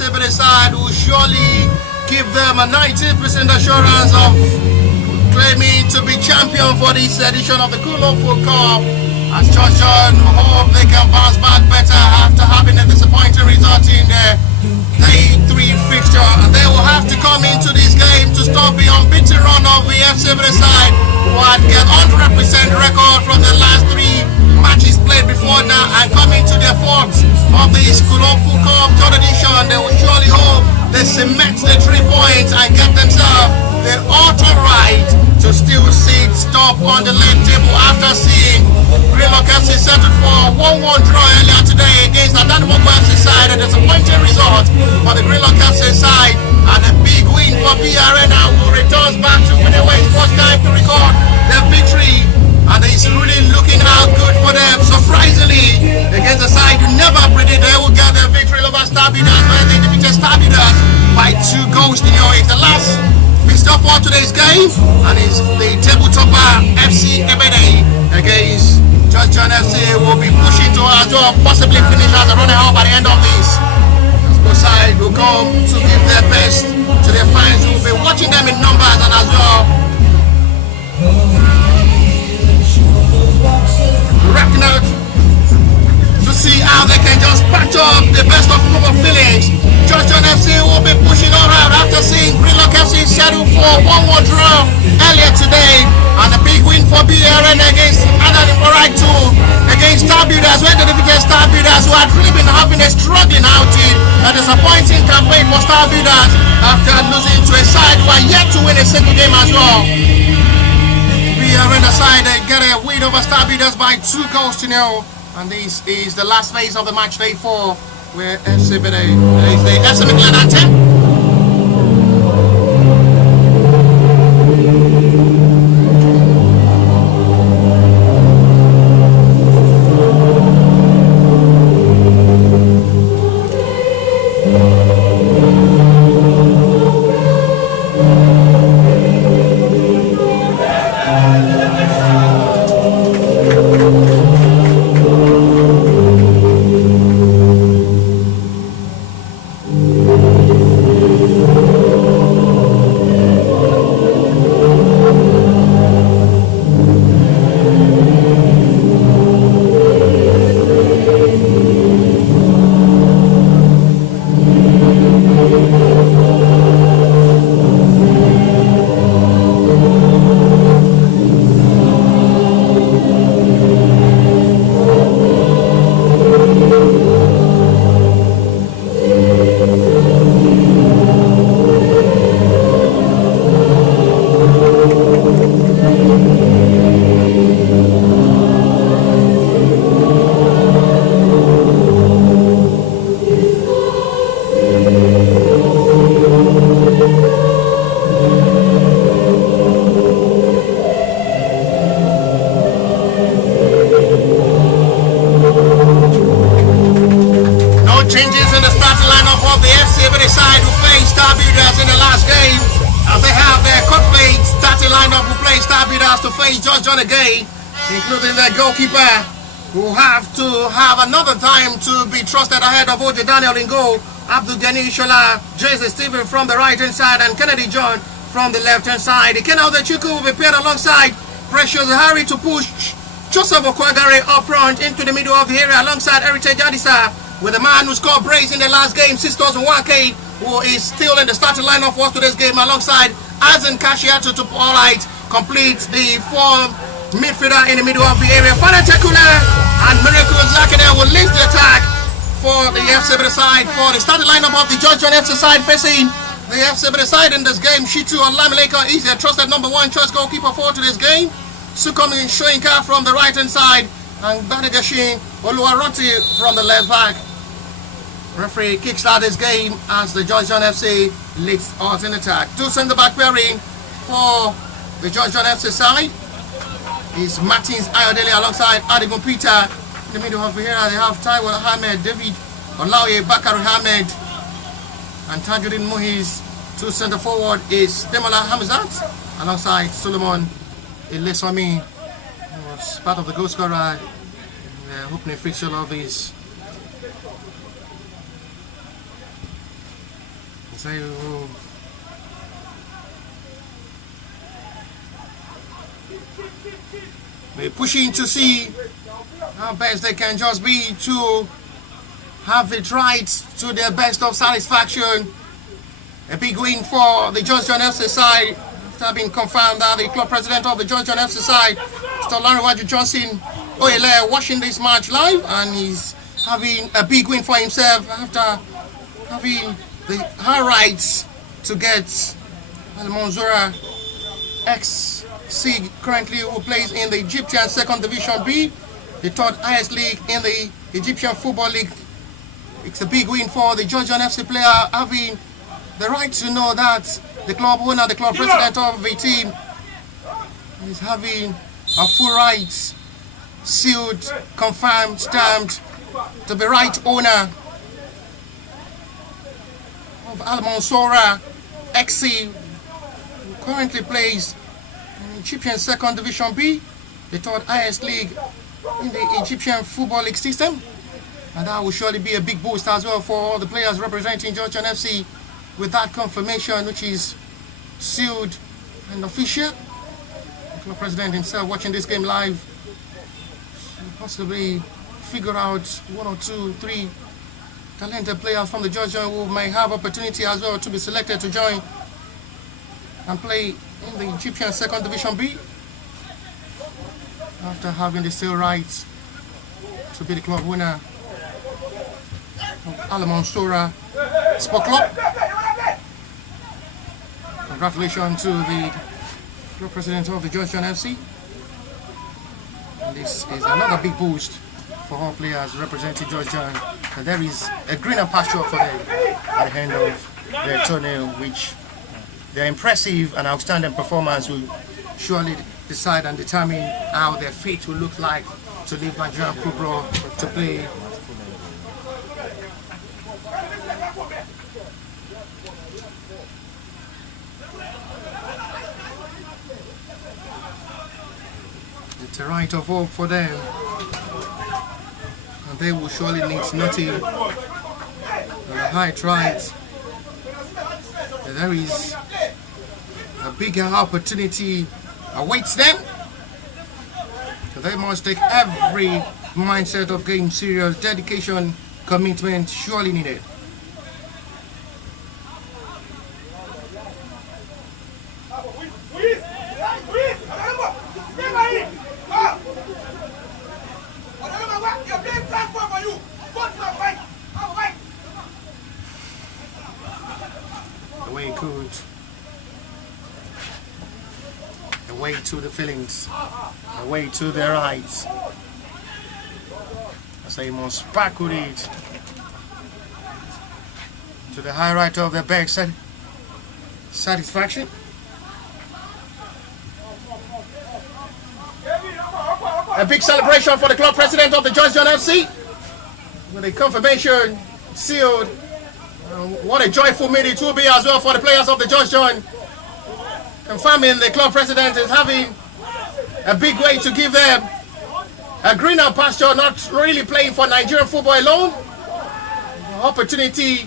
Ebedei side will surely give them a 90% assurance of claiming to be champion for this edition of the Kulofo Cup. As Justjohn hope they can bounce back better after having a disappointing result in the Day 3 fixture. And they will have to come into this game to stop the unbeaten run of the Ebedei side, who had get 100% record from the last 3 matches played before now, and coming to their fourth of the Kulofo Cup third edition. They will surely hope they cement the 3 points and get themselves the auto right to still sit top on the league table after seeing Greenlock FC settled for a 1-1 draw earlier today against the Adamo FC side. A disappointing result for the Greenlock FC side, and a big win for B Arena, who returns back to Ebedei first time to record their victory. And it's really looking out good for them. Surprisingly, against the side you never predict they will get their victory over Starbuilders, where they defeated Starbuilders by 2 goals. It's the last fixture for today's game, and it's the table topper FC Ebedei against Justjohn FC. Will be pushing to as well, possibly finish as a runner-up by the end of this. Both sides will come to give their best to their fans, who will be watching them in numbers, and as well wrapping out to see how they can just patch up the best of group of feelings. Justjohn FC will be pushing all out after seeing Greenlock FC scheduled for a 1-1 draw earlier today, and a big win for B Arena against Ebedei 2 against Starbuilders, where they defeated Starbuilders, who had really been having a struggling outing, a disappointing campaign for Starbuilders after losing to a side who are yet to win a single game as well. Arena side, they get a win over Starbuilders by 2 goals to 0, and this is the last phase of the match day 4, where FC Ebedei is the FC Midland anthem. lineup will play star beaters to face Justjohn again, including their goalkeeper, who have to have another time to be trusted ahead of Oje Daniel in goal, Abdul Gani Shola, Jason Stephen from the right hand side, and Kennedy John from the left hand side. Ikenna Odechukwu will be paired alongside Precious Harry to push Joseph Okwagare up front into the middle of the area alongside Heritage Adisa, with the man who scored brace in the last game, 6,100, who is still in the starting lineup for today's game, alongside Azan Kashiatu to complete the four midfielder in the middle of the area. Fana Tekula and Miracle Zakane will lead the attack for the FC Ebedei side. For the starting lineup of the Justjohn FC side facing the FC Ebedei side in this game, Shitu Olamileka is their trusted number one choice goalkeeper for today's game. Sukomi Shoinka from the right hand side, and Badegashin Oluwaroti from the left back. Referee kickstart this game as the Justjohn FC leads out in attack. Two centre back pairing for the Justjohn FC side is Martins Ayodele alongside Adigun Peter. In the middle of the area they have Taiwo Ahmed, David Olaoye, Bakari Ahmed, and Tajuddin Muhiz. Two centre forward is Demola Hamzat alongside Solomon Ileswami, who was part of the goal scorer in the opening fixture of this. They're pushing to see how best they can just be to have it right to their best of satisfaction. A big win for the Justjohn FC side after being confirmed that the club president of the Justjohn FC side, Mr. Larry Johnson Oyele, watching this match live, and he's having a big win for himself after having the high rights to get Al Mansoura XC currently, who plays in the Egyptian 2nd Division B, the 3rd highest league in the Egyptian Football League. It's a big win for the Justjohn FC player, having the right to know that the club owner, the club president of the team, is having a full rights, sealed, confirmed, stamped to be right owner of Al Mansoura XC, who currently plays in Egyptian 2nd Division B, the 3rd highest league in the Egyptian Football League system. And that will surely be a big boost as well for all the players representing Justjohn FC, with that confirmation, which is sealed and official. The club president himself watching this game live, possibly figure out 1 or 2, 3 talented players from the Justjohn who may have opportunity as well to be selected to join and play in the Egyptian 2nd Division B, after having the still rights to be the club winner of Al Mansoura Sport Club. Congratulations to the club president of the Justjohn FC. And this is another big boost for all players representing Justjohn. And there is a greener pasture for them at the end of their tournament, which their impressive and outstanding performance will surely decide and determine how their fate will look like to leave Nigerian football to play it's a right of hope for them, and they will surely need nothing but a height right. There is a bigger opportunity awaits them, so they must take every mindset of game serious, dedication, commitment surely needed. Away good. Away to the feelings. Away to their eyes. As they must sparkle it to the high right of their back satisfaction. A big celebration for the club president of the Justjohn FC, with a confirmation sealed. What a joyful minute it will be as well for the players of the Justjohn. confirming the club president is having a big way to give them a greener pasture, not really playing for Nigerian football alone. Opportunity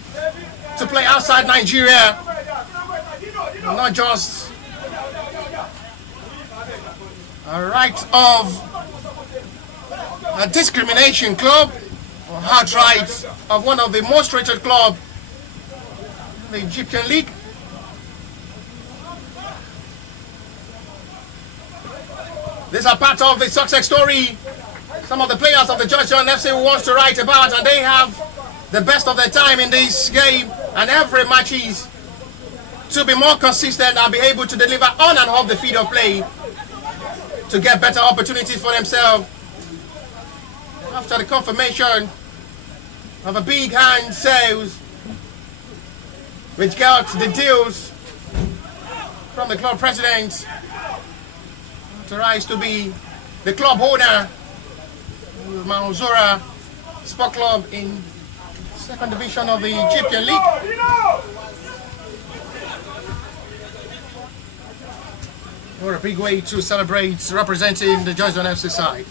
to play outside Nigeria, not just a right of a discrimination club or hard right of one of the most rated clubs in the Egyptian league. These are part of the success story some of the players of the Justjohn FC wants to write about, and they have the best of their time in this game, and every match is to be more consistent and be able to deliver on and off the field of play to get better opportunities for themselves. After the confirmation of a big hand sales which got the deals from the club president authorized to be the club owner of Mansoura Sport Club in second division of the Egyptian League. What a big way to celebrate representing the Justjohn FC side.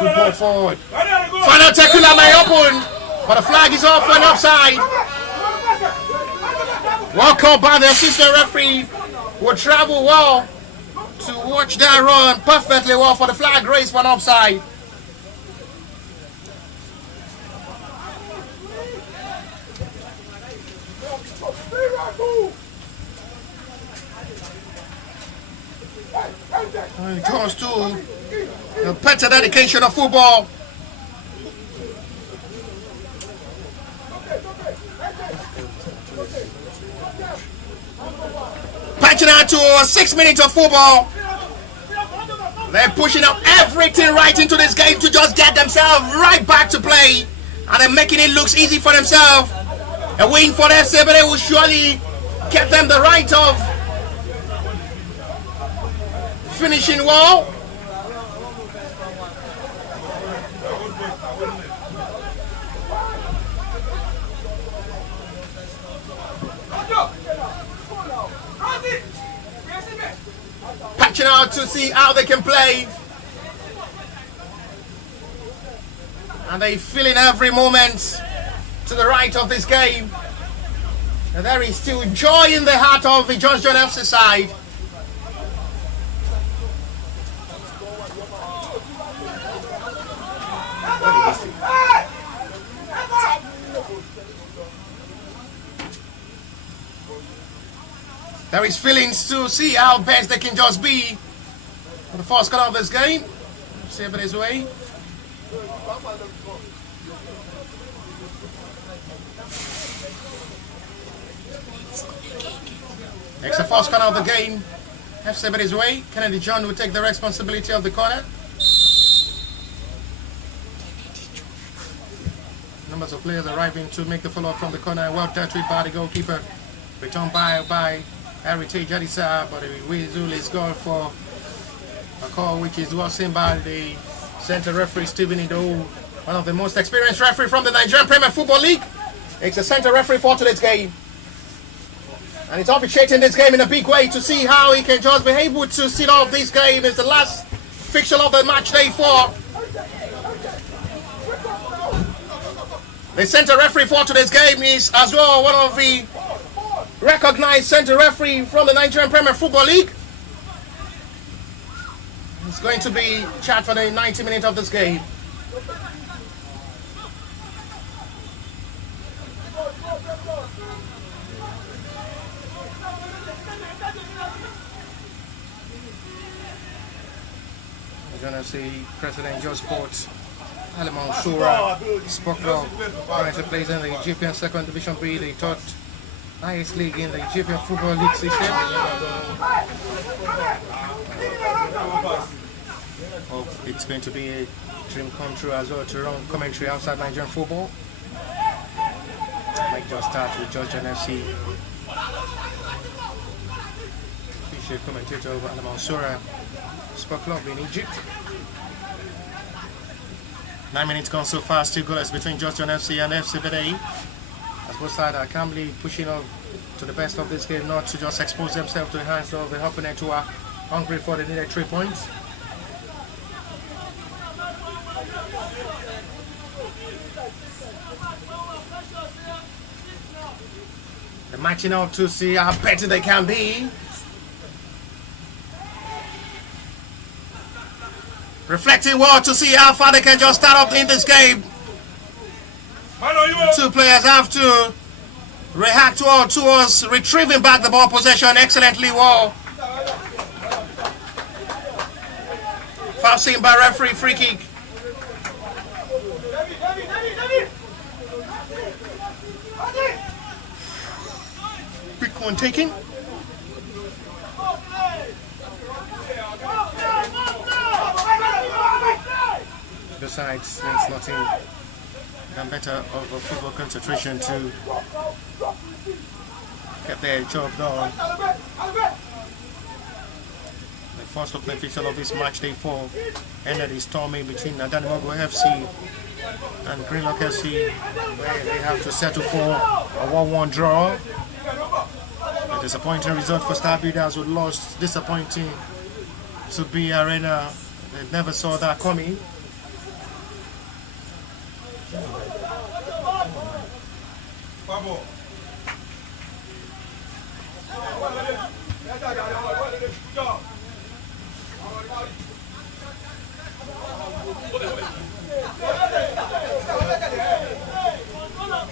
Good ball forward. Final tackle may open, but the flag is off and offside. Well called by the assistant referee, will travel well to watch that run perfectly well for the flag raised for an offside. And it comes to the better dedication of football. Patching out to 6 minutes of football. They're pushing up everything right into this game to just get themselves right back to play, and they're making it look easy for themselves. A win for the FC Ebedei will surely get them the right of finishing well. Patching out to see how they can play, and they feeling every moment to the right of this game. And there is still joy in the heart of the Justjohn FC side. There is feelings to see how best they can just be for the first corner of this game. See Ebedei's way. Next, the first corner of the game. FC Ebedei's way. Kennedy John will take the responsibility of the corner. Numbers of players arriving to make the follow-up from the corner. Well dealt with by the goalkeeper. Returned by Heritage Adisa, but the whistle is gone for a call which is well seen by the center referee Stephen Ido, one of the most experienced referees from the Nigerian Premier Football League. It's a center referee for today's game, and it's officiating this game in a big way to see how he can just be able to seal off this game. It's the last fixture of the match day 4. The center referee for today's game is as well one of the recognized center referee from the Nigerian Premier Football League. It's going to be chat for the 90 minutes of this game. We're going to see President George Sports Mansoura Sport Club currently plays in the Egyptian Second Division B, the third highest league in the Egyptian Football League system. Hope it's going to be a dream come true as well to run commentary outside Nigerian football. Might just start with Justjohn FC. Official commentator of Mansoura Sport Club in Egypt. 9 minutes gone so far, still goalless between Justjohn FC and FC Ebedei. As both sides are calmly pushing on to the best of this game, not to just expose themselves to the hands of the opponent who are hungry for the needed 3 points. They're matching up to see how better they can be. Reflecting well to see how far they can just start up in this game. Two players have to react towards retrieving back the ball possession excellently well. Foul seen by referee, free kick. Quick one taking. Besides, there's nothing than better of a football concentration to get their job done. The first opening fixture of this match day 4 ended in storming between Adanimogo FC and Greenlock FC, where they have to settle for a 1-1 draw. A disappointing result for Star Builders, who lost disappointing to B Arena. They never saw that coming.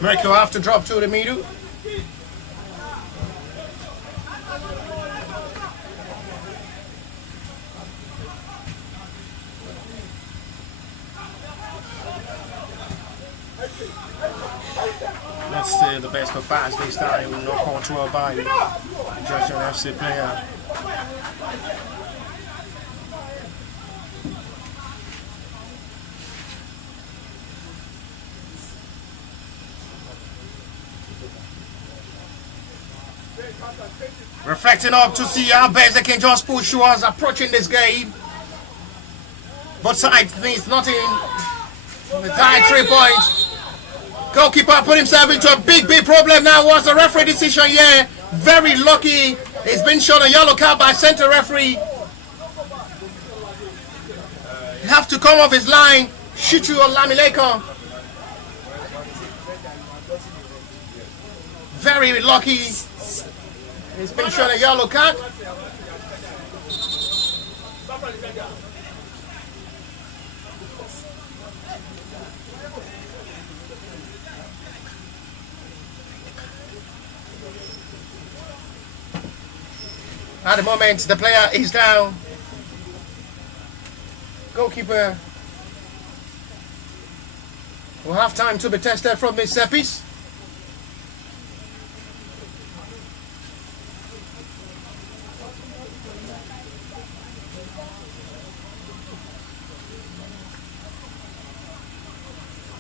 Merkel have to drop to the middle. That's still the best of pass this time, no control by Justjohn FC player. Reflecting up to see how best they can just push towards approaching this game. Both sides think nothing. The tie 3 points. Goalkeeper put himself into a big problem now. Was the referee decision here? Very lucky. He's been shown a yellow card by center referee. You have to come off his line. Shoot you on Lamileko. Very lucky. He's been shown a yellow card. At the moment, the player is down. Goalkeeper will have time to be tested from this set piece.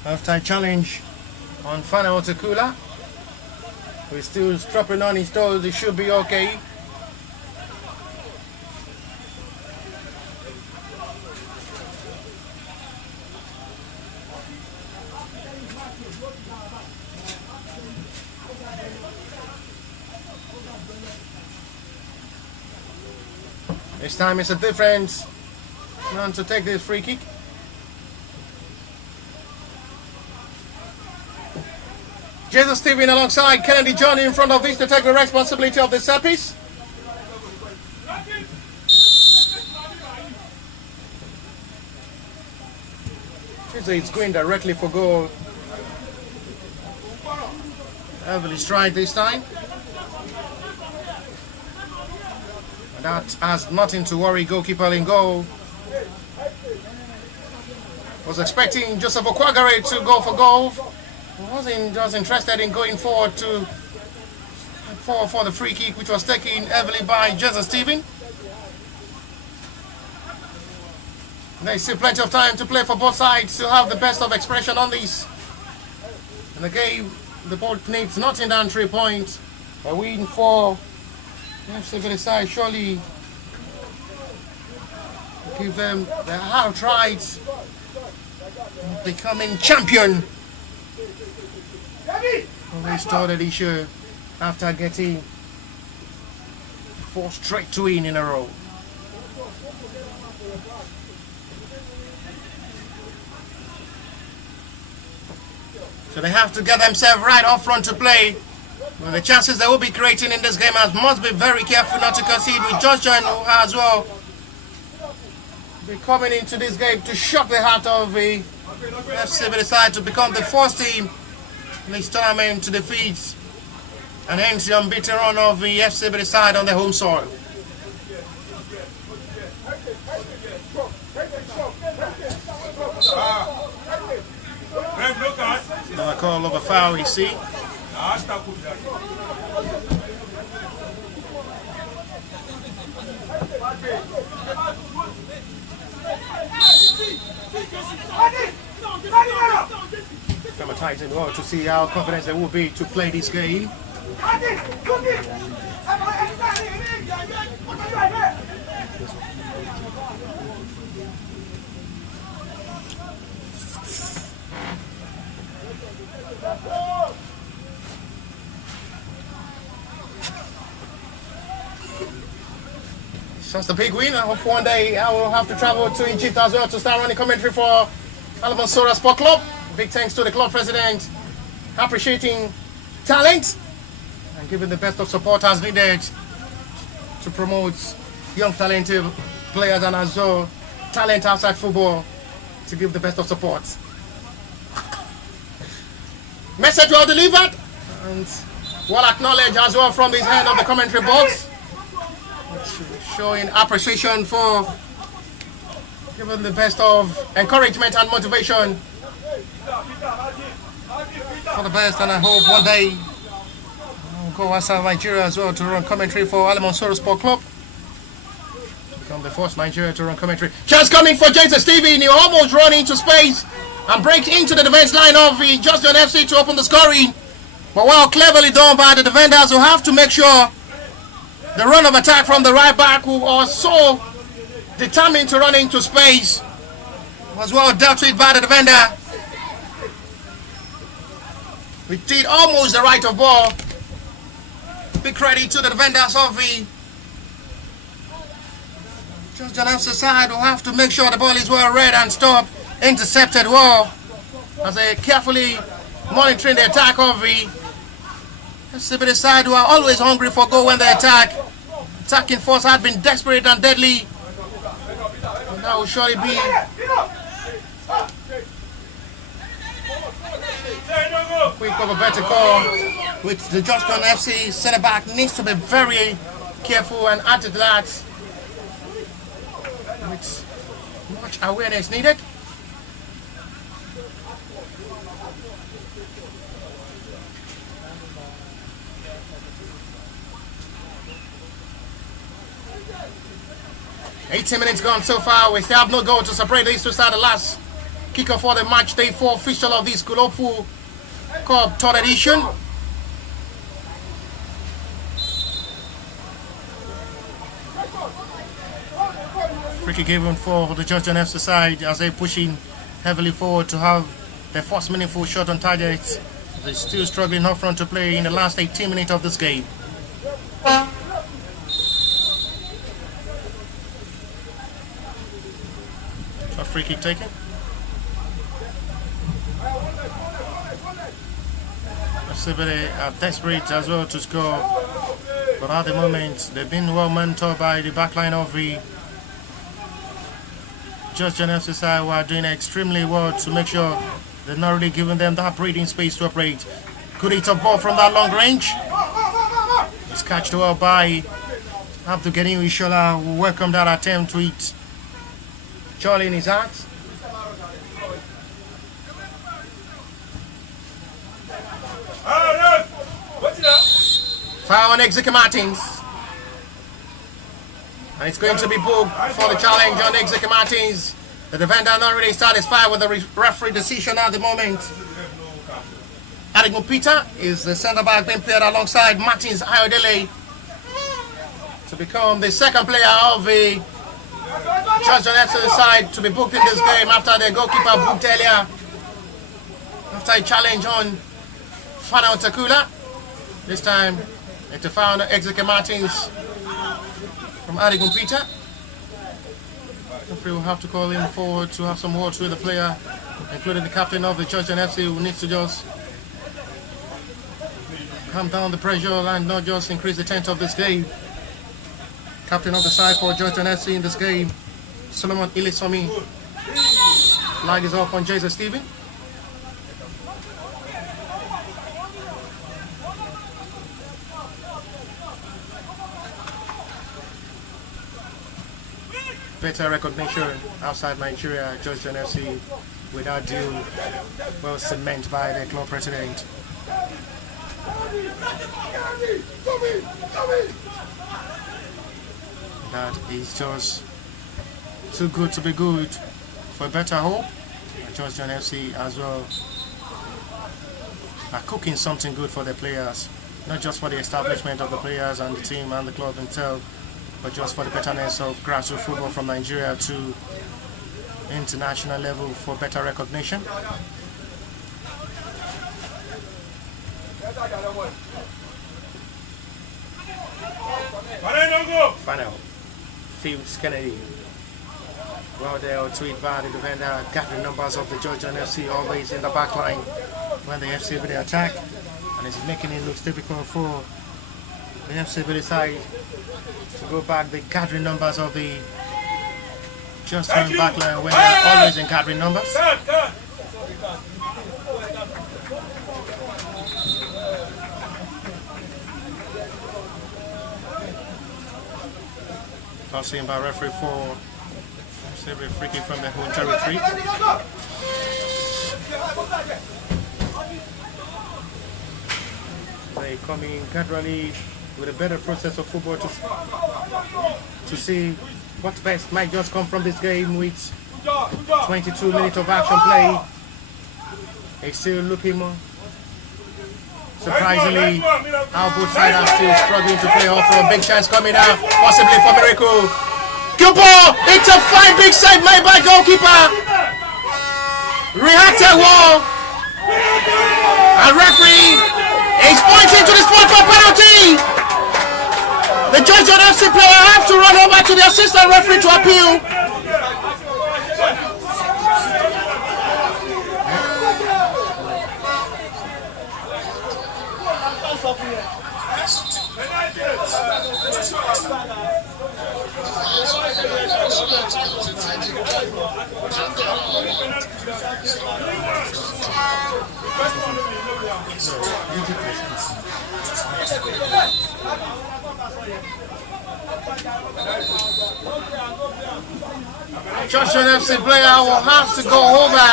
Half-time challenge on Fana Otakula. We're still strapping on his toes. It should be okay. This time it's a different man to take this free kick. Justjohn alongside Kennedy John in front of this to take the responsibility of the set piece. It's going directly for goal. Heavily strike this time. And that has nothing to worry goalkeeper in goal. Was expecting Joseph Okwagare to go for goal. Wasn't just interested in going forward for the free kick, which was taken heavily by Justjohn. There's still plenty of time to play for both sides to have the best of expression on this. In the game, the ball needs nothing than 3 points. A win for FC Ebedei surely give them the outright becoming champion of this third edition after getting 4 straight wins in a row. So they have to get themselves right up front to play. Well, the chances they will be creating in this game must be very careful not to concede, with Justjohn as well be coming into this game to shock the heart of the FC Ebedei to become the first team in this tournament to defeat and hence the unbeaten run of the FC Ebedei on their home soil. Another call of a foul, you see. Traumatizing well to see how confident they will be to play this game. That's the big win. I hope one day I will have to travel to Egypt as well to start running commentary for Al-Mansoura Sport Club. Big thanks to the club president, appreciating talent and giving the best of support as needed to promote young talented players and as well talent outside football to give the best of support. Message well delivered and well acknowledged as well from his hand of the commentary box, showing appreciation for giving the best of encouragement and motivation for the best, and I hope one day I'll go outside Nigeria as well to run commentary for Al-Mansoura Sport Club. Become the first Nigeria to run commentary. Chance coming for Jason Stevie. He almost run into space and break into the defense line of the Justjohn FC to open the scoring. But well, cleverly done by the defenders who have to make sure the run of attack from the right back, who are so determined to run into space, was well dealt with by the defender. We did almost the right of ball. Big credit to the defenders of the Justjohn FC side, who have to make sure the ball is well read and stopped, intercepted well, as they carefully monitoring the attack of the FC side, who are always hungry for goal when they attack. Attacking force had been desperate and deadly, and that will surely be quick of a better call, which the Justjohn FC centre back needs to be very careful and add to that with much awareness needed. $18 minutes gone so far. We still have no goal to separate these to start the last kickoff for the match day 4 official of this Kulofu Cup 3rd edition. Free kick given for the Justjohn FC side as they're pushing heavily forward to have their first meaningful shot on target. They're still struggling up front to play in the last 18 minutes of this game. A free kick taken. Ebedei are desperate as well to score, but at the moment they've been well mentored by the backline of the Justjohn FC side, who are doing extremely well to make sure they're not really giving them that breathing space to operate. Good hit of ball from that long range. It's catched well by Abdul Ghani Ishola, who welcomed that attempt to hit Charlie in his heart. Foul on Executive Martins. And it's going to be booked for the challenge on Executive Martins. The defender not really satisfied with the referee decision at the moment. Adigun Peter is the centre back being played alongside Martins Ayodele to become the second player of the Justjohn FC decide to be booked in this game after the goalkeeper booked earlier. After a challenge on Fana Otakula. This time, it's a foul on Exeke Martins from Adigun Peter. Referee will have to call him forward to have some words with the player, including the captain of the Justjohn FC, who needs to just calm down the pressure and not just increase the tension of this game. Captain of the side for Justjohn FC in this game, Solomon Ilisomi. Flag is up on Jason Stephen. Better recognition outside Nigeria, Justjohn FC without deal well cemented by the club president. That is just too good to be good for better hope. Justjohn FC as well are cooking something good for the players, not just for the establishment of the players and the team and the club themselves, but just for the betterness of grassroots football from Nigeria to international level for better recognition. Final. Fields Kennedy. Well, they'll tweet by the defender, gathering numbers of the Justjohn FC always in the back line when the FC Ebedei attack, and it's making it look difficult for the FC Ebedei side to go back. The gathering numbers of the Justjohn backline when they're always in gathering numbers. Tossing by referee for every free kick from the home territory. They come in gradually with a better process of football to see what best might just come from this game with 22 minutes of action play. It's still looking more surprisingly how both sides are still struggling to play off for a big chance coming out, possibly for miracle. Good ball! It's a fine big save made by goalkeeper. Reacted well. And referee is pointing to the spot for penalty. The Justjohn FC player have to run over to the assistant referee to appeal. Justjohn FC player will have to go over.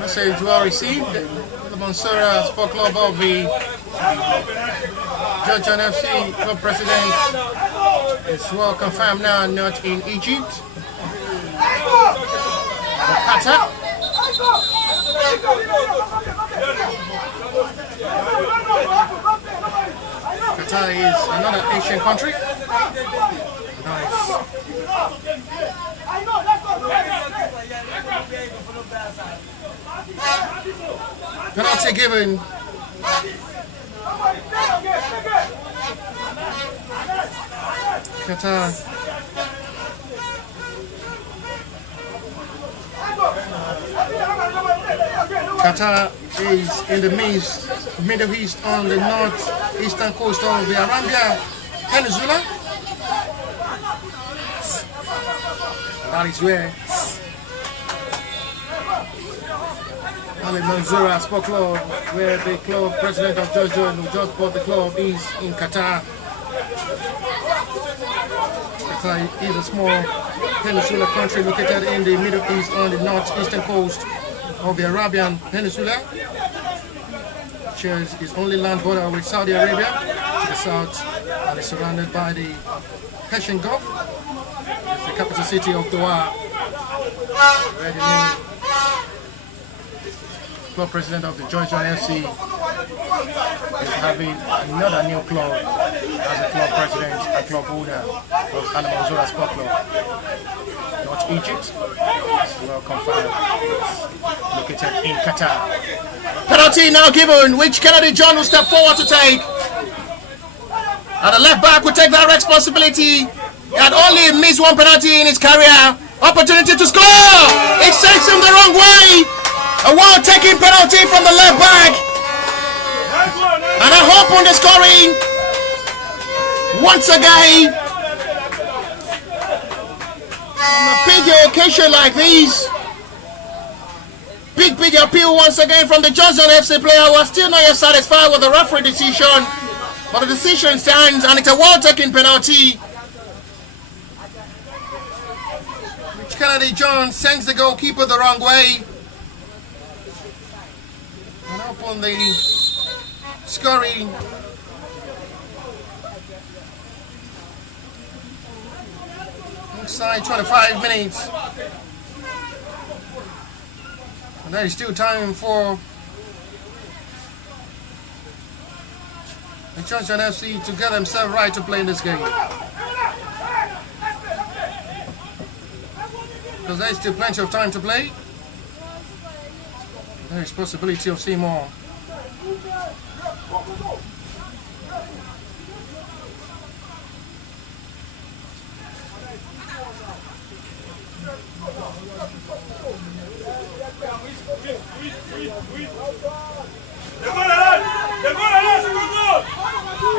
Message well received. The Mansoura Sport Club of the Justjohn FC club president is well confirmed now, not in Egypt, but Qatar. Qatar is another Asian country. Nice. Penalty given. Qatar. Qatar is in the Middle East on the northeastern coast of the Arabian Peninsula. That is where Ali Mansoura Sport Club, where the club president of Justjohn, who just bought the club, is in Qatar. Qatar is a small peninsula country located in the Middle East on the northeastern coast of the Arabian Peninsula. Shares its only land border with Saudi Arabia to the south and is surrounded by the Persian Gulf. It's the capital city of Doha, where the name club president of the Justjohn FC, is having another new club as a club president and club owner of Al Sport Club. Not Egypt, it's well confirmed. It's located in Qatar. Penalty now given, which Justjohn will step forward to take. And the left back will take that responsibility. He had only missed one penalty in his career. Opportunity to score! It sends him the wrong way! A well-taken penalty from the left back. And a hope on the scoring. Once again. On a big occasion like this. Big appeal once again from the Justjohn FC player who are still not yet satisfied with the referee decision. But the decision stands and it's a well-taken penalty. Which Justjohn sends the goalkeeper the wrong way. And up on the scoring. Inside 25 minutes. And there is still time for the Justjohn FC to get themselves right to play in this game. Because there is still plenty of time to play. There is possibility of seeing more.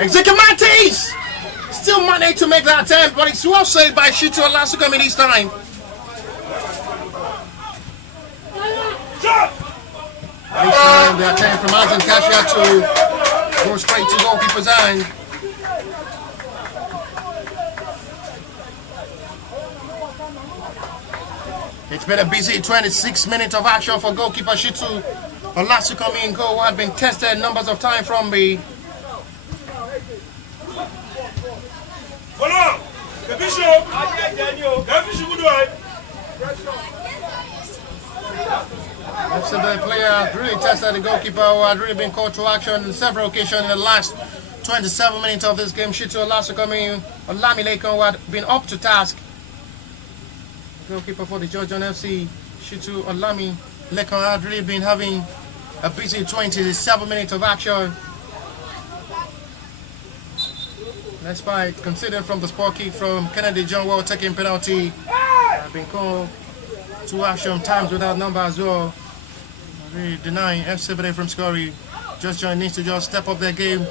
Execumatis still managed to make that attempt, but it's well saved by Shito Olasukami this time. This time the attempt from Anton Kashia to go straight to goalkeeper's hand. It's been a busy 26 minutes of action for goalkeeper Shitu Olasukami in goal, who had been tested numbers of times from the the player really tested the goalkeeper, who had really been called to action on several occasions in the last 27 minutes of this game. Shitu Olasukami Olamilekon, who had been up to task. Goalkeeper for the Justjohn FC, Shitu Olamilekon, had really been having a busy 27 minutes of action. Despite considered from the spot kick from Kennedy John Wall taking penalty, have been called to action times without number as well. Really denying FC Ebedei from scoring. Justjohn needs to just step up their game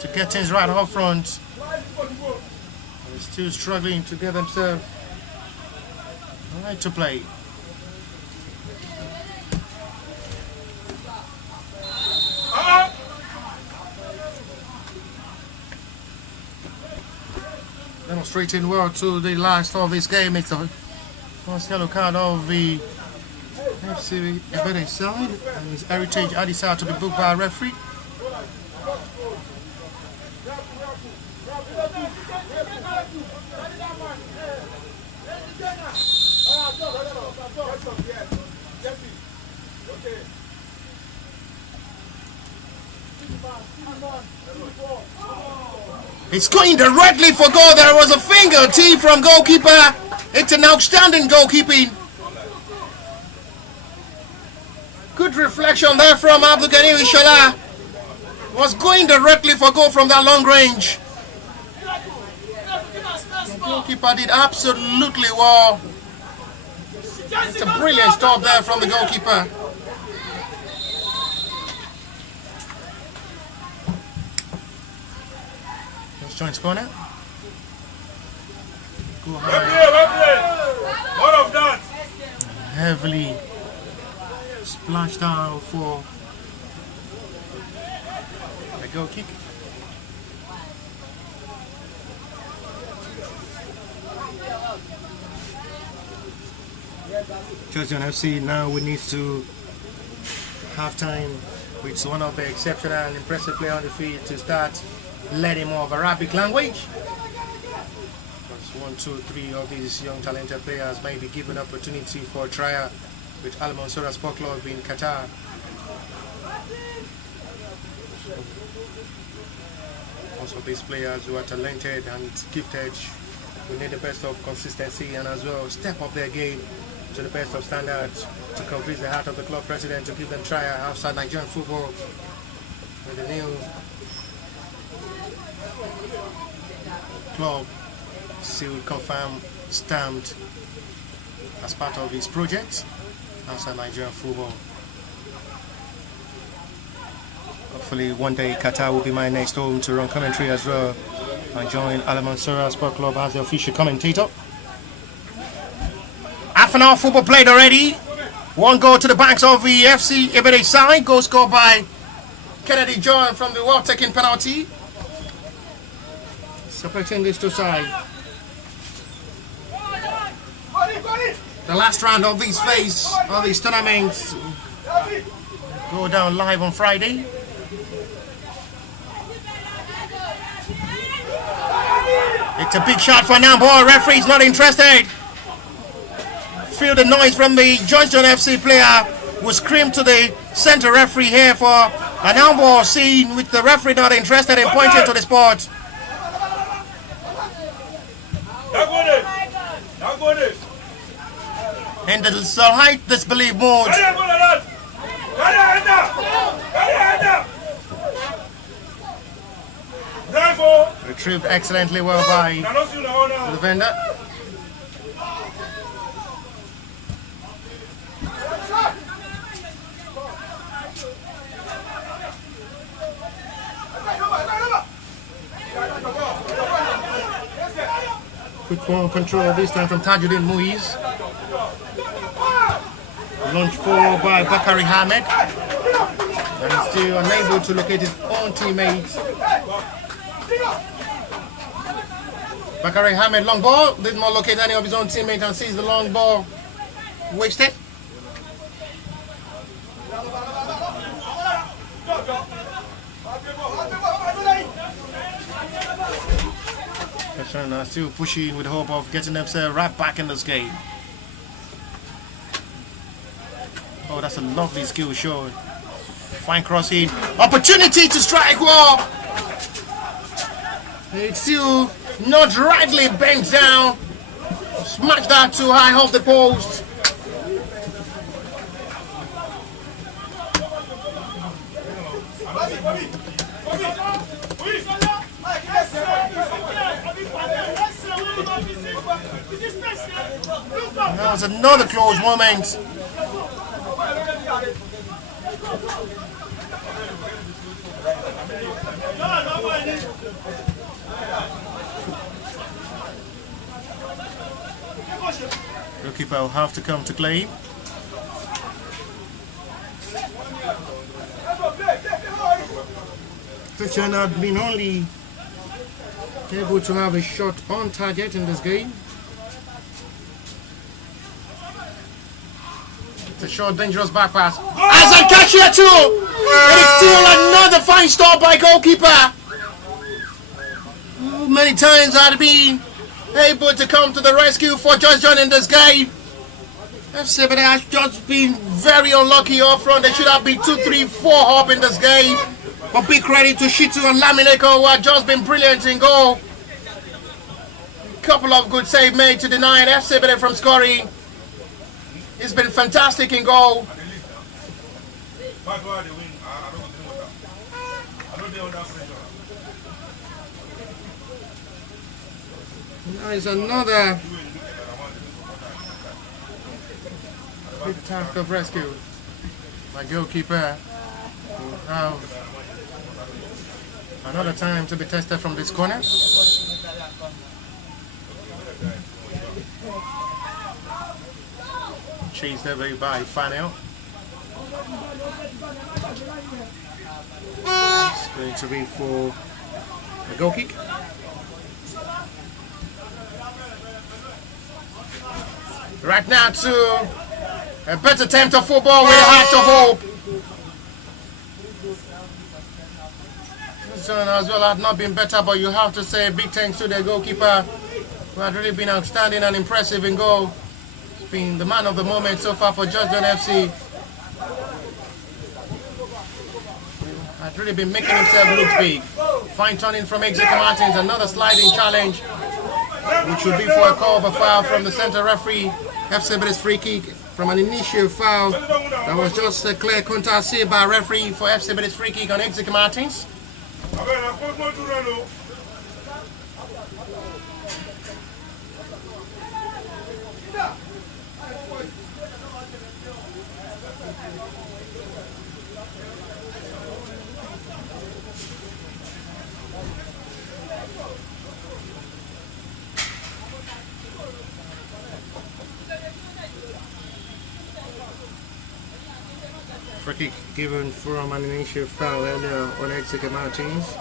to get things right up front. They're still struggling to get themselves right to play. Demonstrating well to the last of this game. It's the first yellow card of the FC Ebedei side, and his Heritage Adisa to be booked by a referee. It's going directly for goal. There was a finger tip from goalkeeper. It's an outstanding goalkeeping. Good reflection there from Abdul Ghani Ishola. Was going directly for goal from that long range. The goalkeeper did absolutely well. It's a brilliant stop there from the goalkeeper. Joins corner. Go high. What of that? Heavily splashed down for a goal kick. Justjohn FC now we need to half time with one of the exceptional and impressive players on the field to start learning more of Arabic language. Because 1, 2, 3 of these young talented players may be given opportunity for a trial with Al Sport Club in Qatar. Most of these players who are talented and gifted will need the best of consistency and as well step up their game to the best of standards to convince the heart of the club president to give them trial outside Nigerian football with the new club sealed, confirmed, stamped as part of his project outside Nigerian football. Hopefully one day Qatar will be my next home to run commentary as well. I join Al Mansoura Sport Club as the official commentator. Half an hour football played already. One goal to the backs of the FC Ebedei side. Goal scored by Justjohn from the well-taken penalty. Separating these two sides. The last round of these phase of these tournaments go down live on Friday. It's a big shot for now, boy. Referee's not interested. Feel the noise from the Justjohn FC player who screamed to the center referee here for an elbow scene with the referee not interested in pointing to the spot. In the slight disbelief mode. Retrieved excellently well by the defender. Quick one control this time from Tajuddin Muiz. Launched forward by Bakari Ahmed. And he's still unable to locate his own teammates. Bakari Ahmed, long ball. Did not locate any of his own teammates and sees the long ball wasted. Justjohn still pushing with hope of getting themselves right back in this game. Oh, that's a lovely skill show. Fine crossing. Opportunity to strike well. It's still not rightly bent down. Smash that too high off the post. That was another close moment. Goalkeeper will have to come to claim. Justjohn had been only able to have a shot on target in this game. It's a short, dangerous back pass. As a catch here too! It's still another fine stop by goalkeeper. Many times I've been able to come to the rescue for Justjohn in this game. FC Ebedei has just been very unlucky up front. They should have been 2, 3, 4 up in this game. But big credit to Shitu and Lamineko who have just been brilliant in goal. Couple of good saves made to deny FC Ebedei from scoring. It's been fantastic in goal. Now is another big task of rescue. My goalkeeper will have another time to be tested from this corner. Chased away by Fanel. It's going to be for a goal kick. Right now to a better attempt of football with a heart of hope. Justjohn as well had not been better, but you have to say big thanks to the goalkeeper who had really been outstanding and impressive in goal. He's been the man of the moment so far for Justjohn FC. Had really been making himself look big. Fine turning from Exeter Martins, another sliding challenge, which would be for a call of a foul from the center referee. FC Ebedei's free kick from an initial foul that was just a clear counter saved by referee for FC Ebedei's free kick on Exeter Martins. Free kick given from an initial foul earlier on Exeter Martins.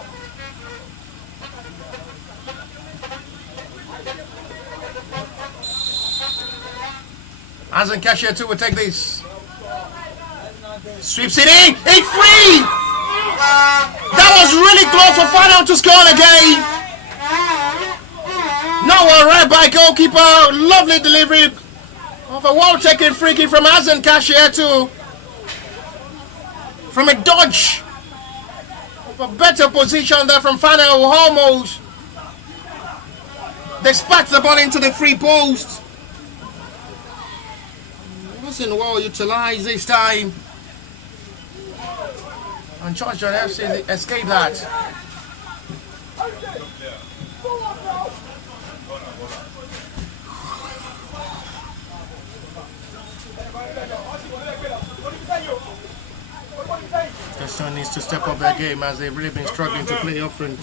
Azan Cashier 2 will take this. Sweeps it in. It's free! That was really close for Final to score again. Now a right by goalkeeper. Lovely delivery of a well-taken free kick from Azan Cashier 2. From a dodge. A better position there from Final almost. They spat the ball into the free post. Wasn't well utilized this time, and Justjohn FC escaped that. Justjohn needs to step up their game as they've really been struggling to play up front.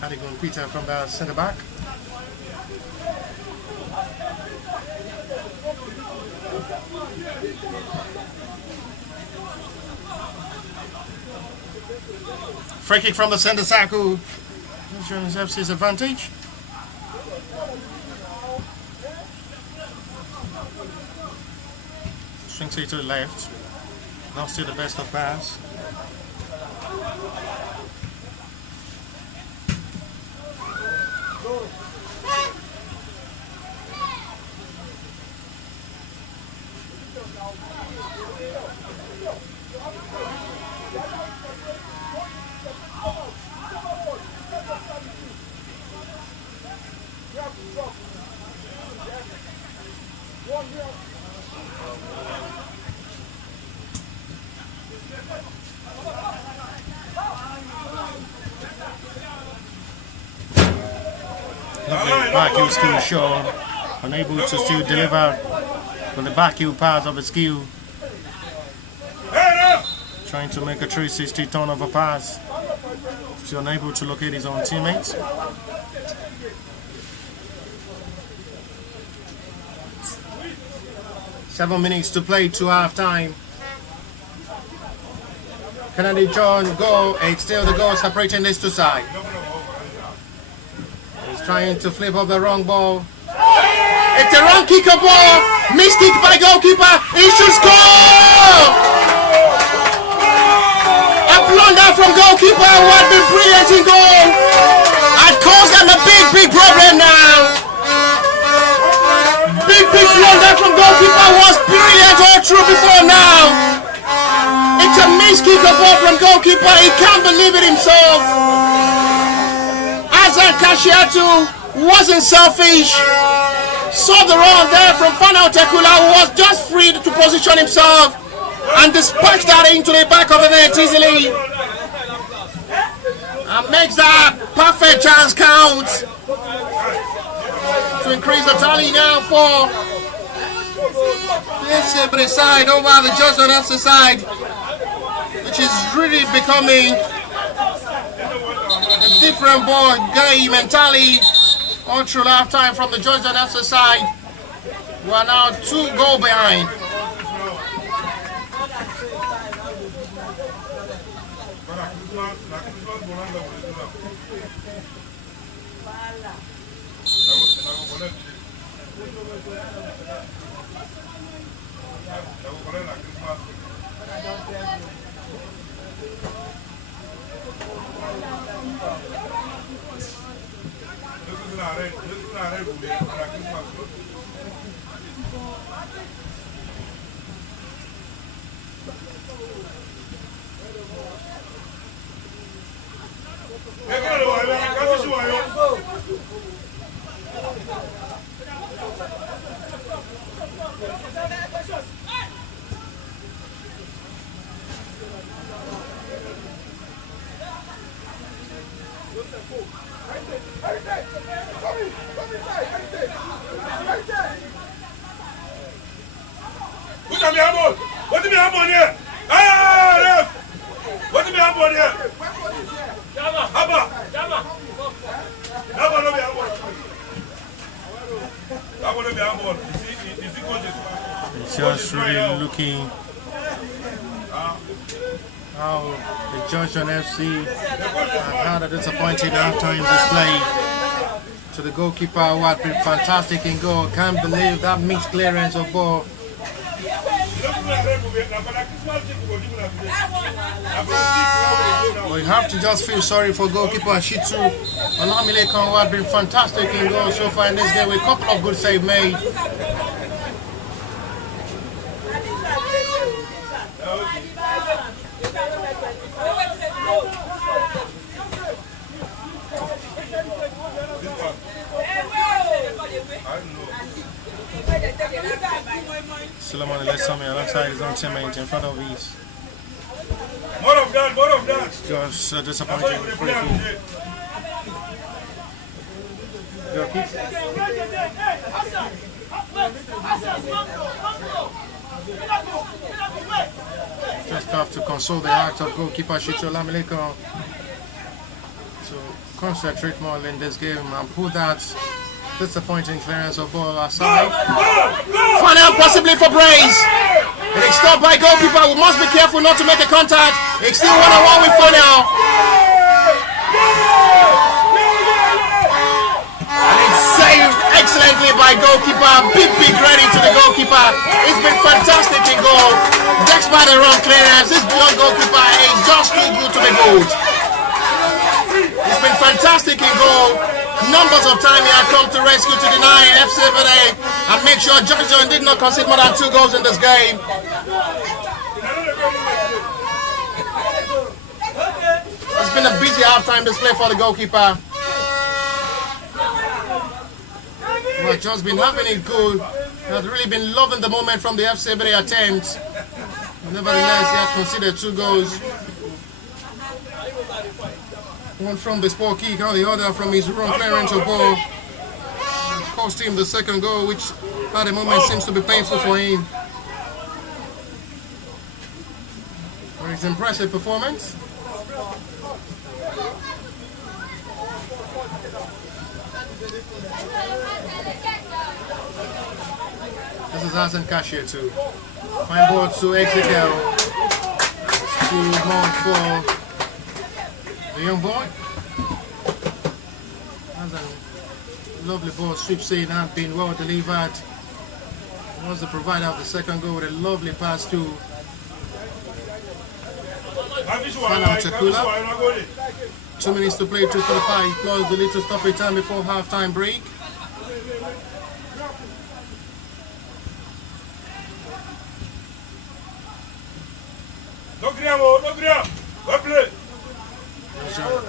Adigun Peter from the centre back. Free kick from the centre circle. Justjohn FC's advantage. Swings it to the left. Not still the best of pass. Back heel still shown, unable to still deliver on the back heel pass of a skill. Trying to make a 360 turnover pass, still unable to locate his own teammates. Seven minutes to play to half time. Kennedy John goal, it's still the goal separating these two sides. Trying to flip up the wrong ball. It's a wrong kicker ball. Missed kick by goalkeeper. He should score! A blunder from goalkeeper would be brilliant in goal. And caused them a big problem now. Big blunder from goalkeeper was brilliant all through before now. It's a missed kicker ball from goalkeeper. He can't believe it himself. Azan Cashier 2 wasn't selfish. Saw the run there from Fanao Tekula, who was just free to position himself and dispatched that into the back of the net easily. And makes that perfect chance count to increase the tally now for the FC Ebedei side over the Justjohn FC side, which is really becoming a different ball game entirely all through half time from the Justjohn FC side. We are now 2 goals behind. What do you mean here? Ah, what do you mean here? It's just really looking how the Justjohn FC have had a disappointing halftime display to the goalkeeper who had been fantastic in goal. Can't believe that mixed clearance of ball. We have to just feel sorry for goalkeeper Shitu Olamilekon, who had been fantastic in goal so far in this game with a couple of good saves made. Suleiman Lesami alongside his own teammate in front of his. More of that. It's just a disappointing free kick. Just have to console the heart of goalkeeper Shitu Olamilekon to concentrate more in this game and put that disappointing clearance of ball aside. Final possibly for Brace. It is stopped by goalkeeper. We must be careful not to make a contact. It's still 1-on-1 with Final. And it's saved excellently by goalkeeper. Big credit to the goalkeeper. It's been fantastic in goal. Despite the wrong clearance, this young goalkeeper is just too good to be good. It's been fantastic in goal. Numbers of time he had come to rescue to deny FC Ebedei and make sure Justjohn did not concede more than 2 goals in this game. It's been a busy halftime display for the goalkeeper. He has just been having it good. He has really been loving the moment from the FC Ebedei attempt. Nevertheless, he had conceded 2 goals. One from the sport kick and the other from his wrong clearance of ball. Cost him the second goal, which at the moment seems to be painful for him. But it's an impressive performance. This is Hassan Kashir too. Fine ball to Ezekiel. To Mount for the young boy. That's a lovely ball, sweeps in and been well delivered. He was the provider of the second goal with a lovely pass to Fana Tekula. 2 minutes to play, 2:45 plus the little stoppage time before half-time break.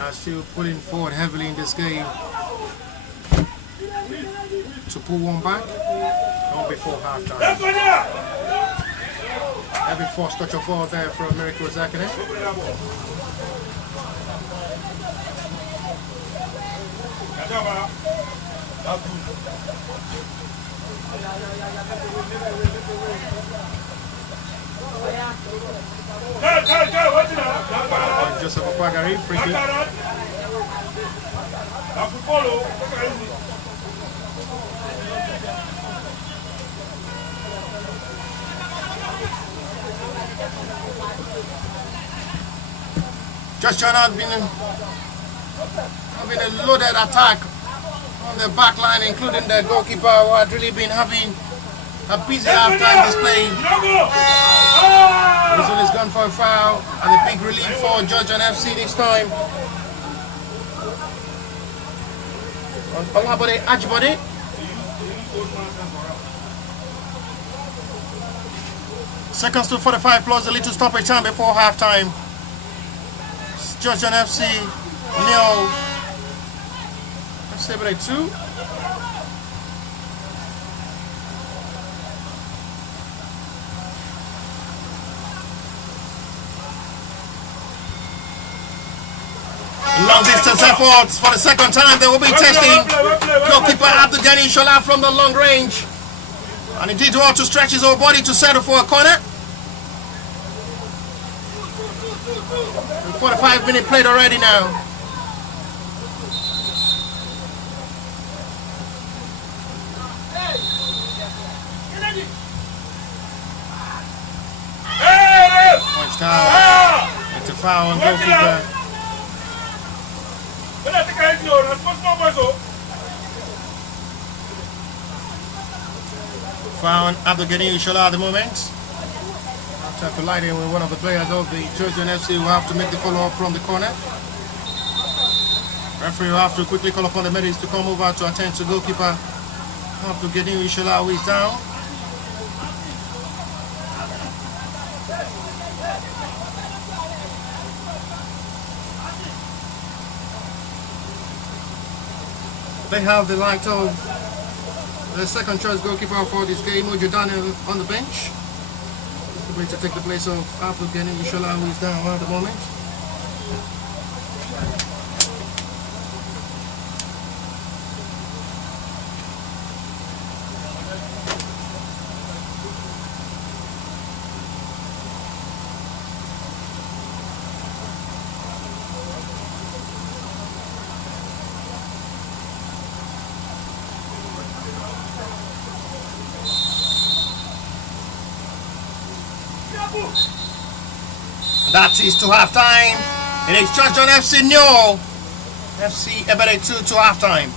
Are still pulling forward heavily in this game to pull one back, not before half-time. Every force touch of ball there from Miracle Zakane. Joseph Opagari, free kick. Justjohn has been a loaded attack on the back line, including the goalkeeper, who had really been having a busy half-time display. Whistle is gone for a foul, and a big relief for Justjohn FC this time. Olabode Ajibode. Seconds to 45 plus a little stoppage time before halftime. Justjohn FC, nil. FC Ebedei 2. Long distance efforts for the second time. They will be testing goalkeeper Abdul Shola from the long range. And he did well to stretch his whole body to settle for a corner. 45 minutes played already now. Points down. It's a foul on goalkeeper. Found Abdul Shola at the moment. After colliding with one of the players of the Justjohn FC, will have to make the follow-up from the corner. Referee will have to quickly call upon the medics to come over to attend to goalkeeper Abdul Shola, who is down. They have the light of the second choice goalkeeper for this game, Justjohn, on the bench. Going to take the place of Abdul Shola, who is down at the moment. That is to halftime. It is Justjohn FC nil. FC Ebedei 2 to halftime.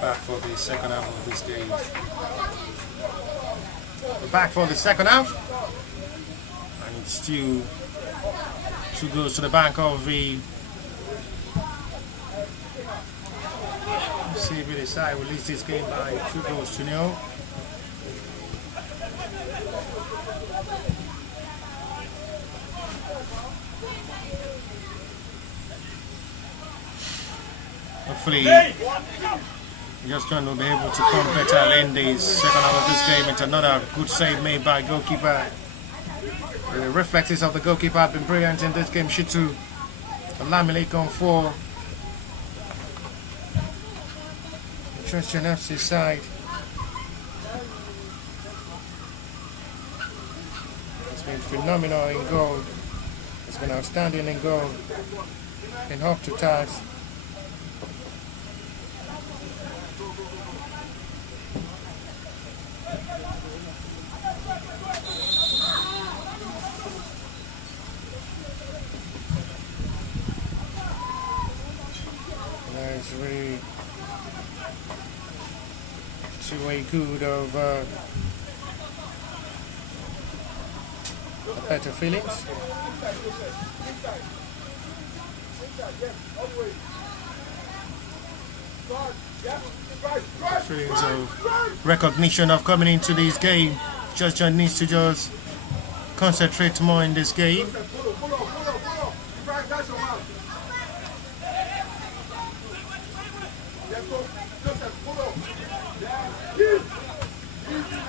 Back for the second half of this game. We're back for the second half. And it's still 2 goes to the bank of the Ebedei side. We lead this game by 2 goals to 0. Hopefully, Justjohn will be able to come better in the second half of this game. It's another good save made by goalkeeper. The reflexes of the goalkeeper have been brilliant in this game. Shitu Olamileke on 4. Justjohn FC side. It's been phenomenal in goal. It's been outstanding in goal. Been up to task. That's really two-way good of better feelings. Feelings of recognition of coming into this game. Justjohn needs to just concentrate more in this game.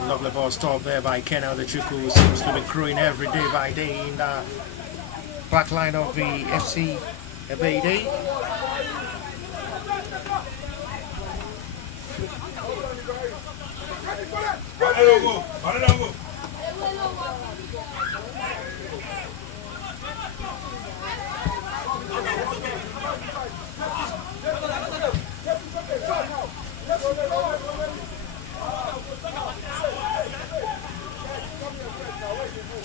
Lovely ball stopped there by Kenel. The trick who seems to be growing every day by day in the back line of the FC Ebedei.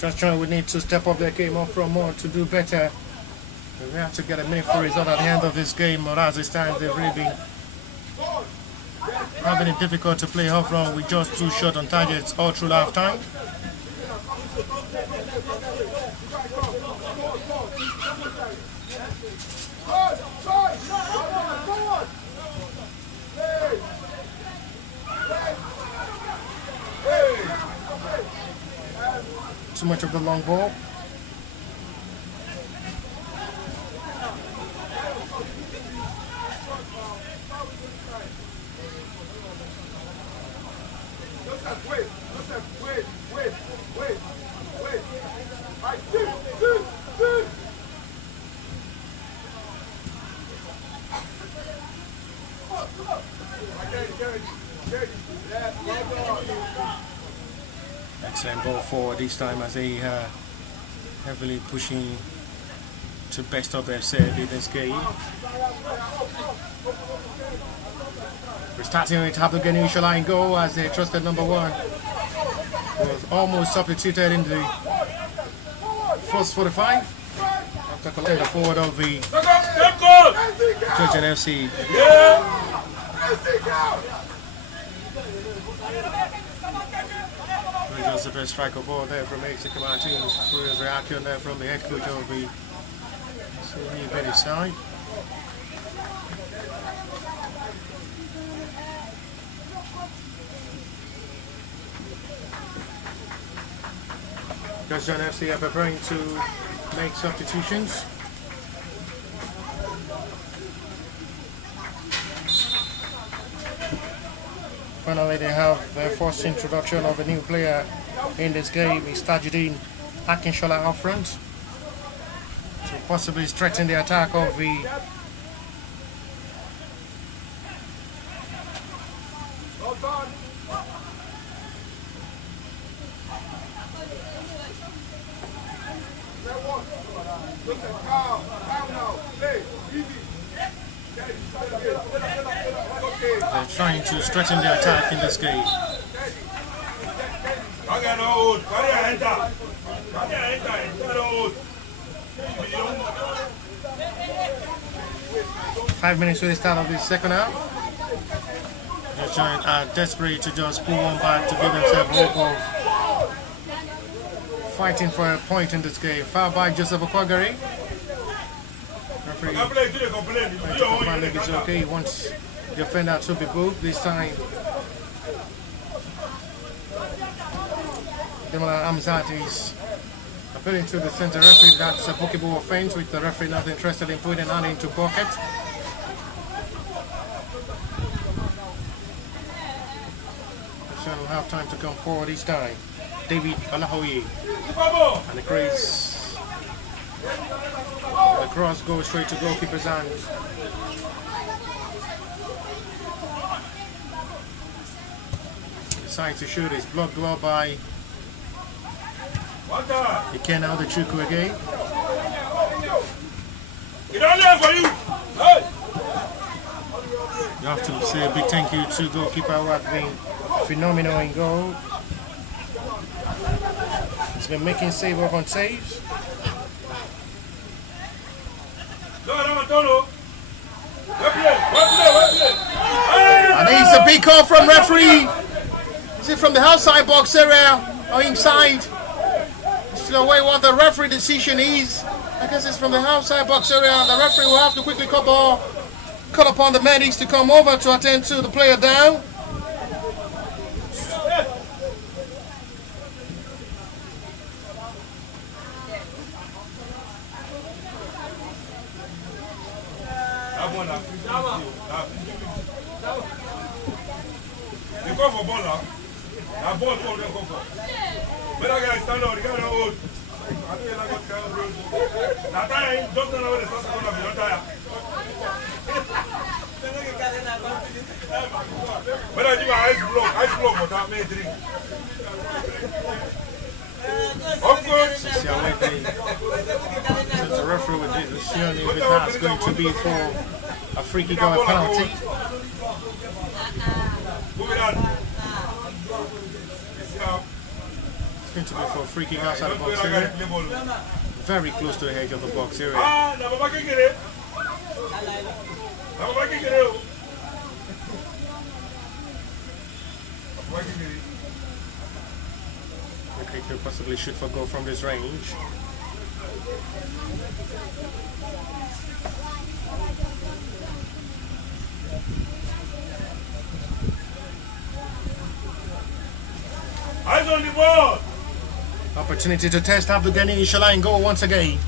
Justjohn would need to step up their game up from more to do better. We have to get a meaningful result at the end of this game, but as it stands, they've really been having it difficult to play off run with just 2 shots on targets all through half time. Too much of the long ball. Excellent ball forward this time as they heavily pushing to best of their serve in this game. We're starting with Abdul initial line goal as they trusted number 1 was almost substituted in the first 45 after collecting the forward of the Justjohn FC. Just the best striker ball there from Mexico Martinez. Furious reaction there from the head coach of the Ebedei side. Justjohn FC are preparing to make substitutions. Finally, they have their first introduction of a new player in this game. Is Justjohn Akinshola up front to possibly strengthen the attack of the they're trying to strengthen the attack in this game. 5 minutes to the start of the second half. Justjohn are desperate to just pull one back to give themselves hope of fighting for a point in this game. Foul by Joseph Okwagari. Referee confirmed it's okay. He wants the offender to be booked this time. Demola Amzat is appealing to the center referee. That's a bookable offense, which the referee not interested in putting on into bucket. Will have time to come forward this time. David Alahoye and the crease. The cross goes straight to goalkeeper's hands. Decides to shoot. Is blocked well by Ikenna Odechukwu again. You have to say a big thank you to goalkeeper who has been phenomenal in goal. He's been making save upon saves. And it's a big call from referee. Is it from the outside box area or inside? Still away what the referee decision is. I guess it's from the outside box area. The referee will have to quickly call upon the medics to come over to attend to the player down. You go for ball now. Now ball for them go for. Better guys stand up. You can't hold. I think you're not going to hold. That time, just know where the first one of your tire. Better give an ice block, but that may drink. Of course. So the referee with this surely with that's going to be for a free kick or a penalty. It's going to be for a free kick outside the box area. Very close to the edge of the box area. Okay, could possibly shoot for goal from this range. Eyes on the ball. Opportunity to test Abdulgani Inshallah in goal once again.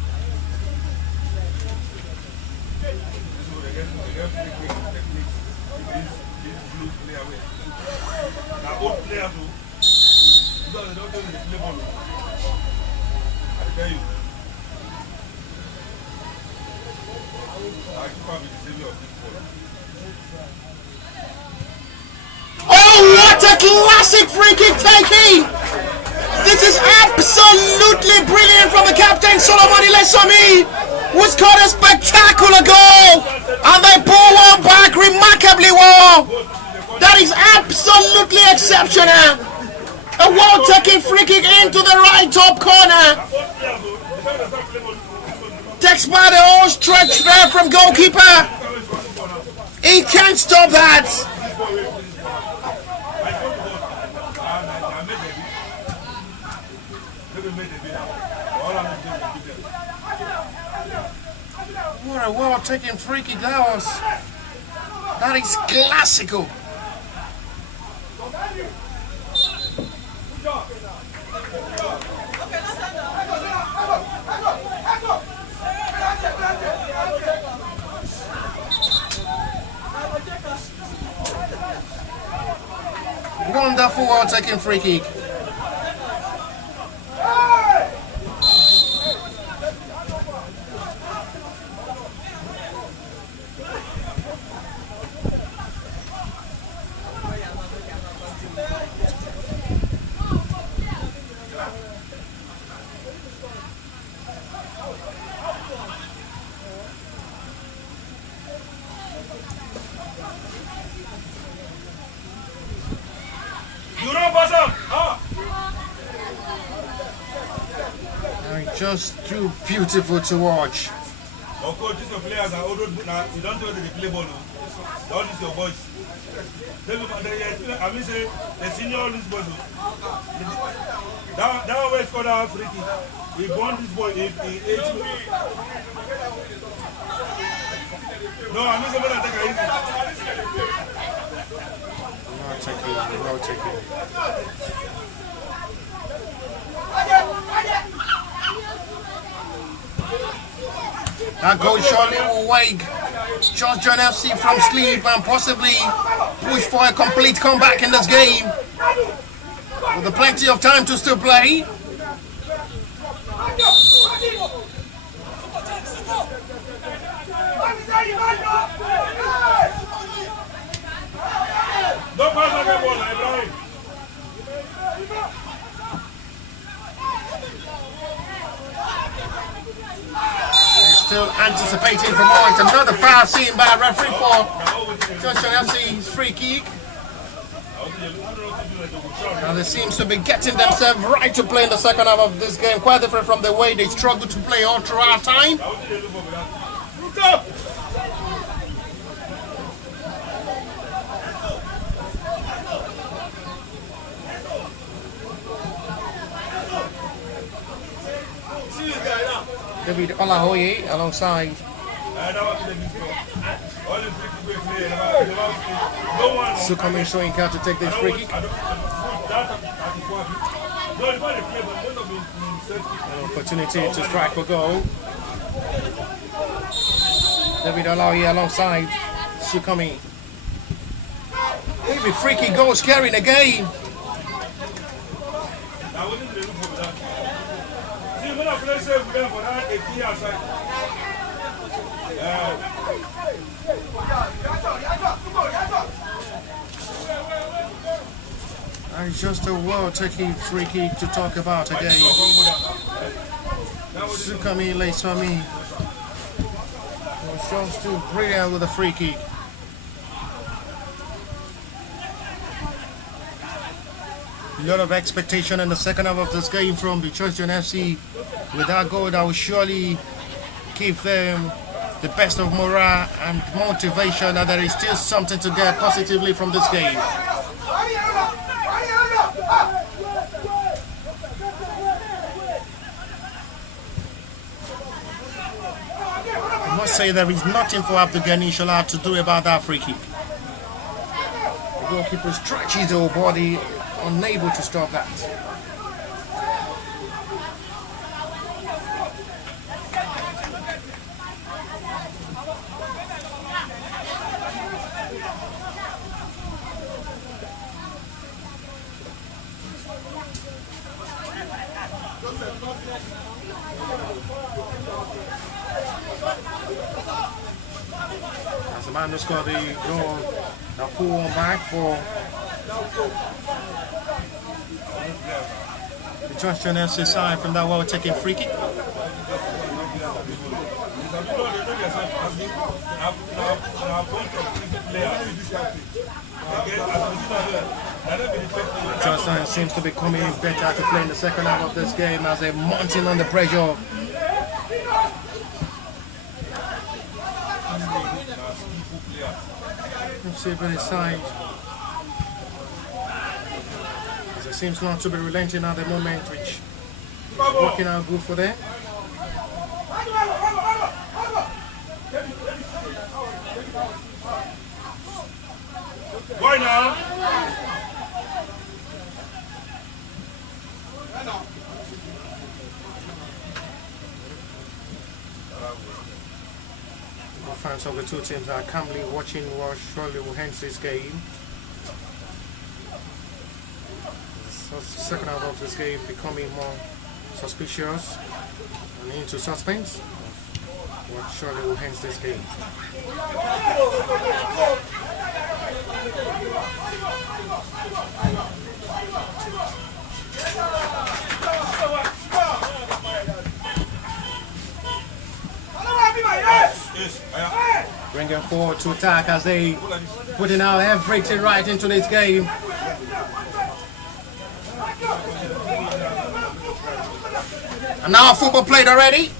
Oh, what a classic free kick taking! This is absolutely brilliant from the captain Solomon Ilesomi, who scored a spectacular goal, and they pull one back remarkably well. That is absolutely exceptional. A well-taken free kick into the right top corner. Takes by the whole stretch there from goalkeeper. He can't stop that. What a well-taken free kick that was. That is classical. Wonderful taking free kick. Just too beautiful to watch. Of course, these players are older. You don't know they play ball. All these your boys. I mean, say the senior all these boys. That way scored our free kick. He won this boy if he 8. No, I mean somebody take it easy. No taking. That goal surely will wake Justjohn FC from sleep and possibly push for a complete comeback in this game. With plenty of time to still play. Don't pass on the ball, Ibrahim. Still anticipating for more. It's another foul seen by a referee for Justjohn FC's free kick. Now they seems to be getting themselves right to play in the second half of this game. Quite different from the way they struggled to play all throughout time. David Olahoye alongside Sukami showing how to take this free kick. An opportunity to strike for goal. David Olahoye alongside Sukami. Maybe free kick goal scaring again. And just a well-taken free kick to talk about again. Sukami Leisami was just too brilliant with a free kick. A lot of expectation in the second half of this game from the Justjohn FC. With that goal, that will surely give them the best of morale and motivation that there is still something to get positively from this game. I must say there is nothing for Abdul Shola to do about that free kick. The goalkeeper stretches his whole body, unable to stop that. As the man who scored the goal, now pull one back for the Justjohn FC side from that well-taken free kick. Justjohn seems to be coming better to play in the second half of this game as they're mounting under pressure. Let's see Ebedei side. As it seems not to be relenting at the moment, which is working out good for them. Why now? Fans of the two teams are calmly watching what surely will end this game. So second half of this game becoming more suspicious and into suspense. What surely will end this game. Bringing forward to attack as they putting out everything right into this game. And now football played already.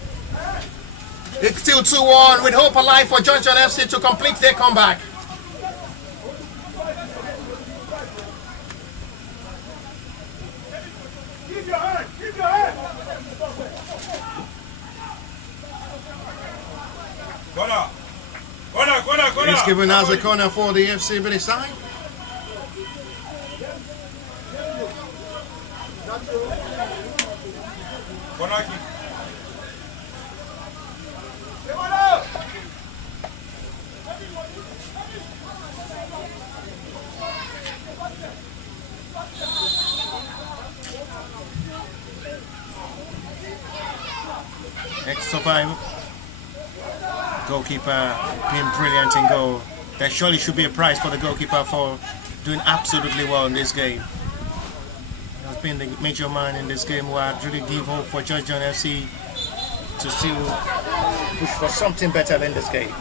It's still 2-1 with hope alive for Justjohn FC to complete their comeback. Keep your hand! Keep your hand! Corner! Corner! Corner! Corner! It's given as a corner for the FC Ebedei side. Corner kick. Extra time. Goalkeeper being brilliant in goal. There surely should be a prize for the goalkeeper for doing absolutely well in this game. He has been the major man in this game who had really give hope for Justjohn FC to still push for something better in this game.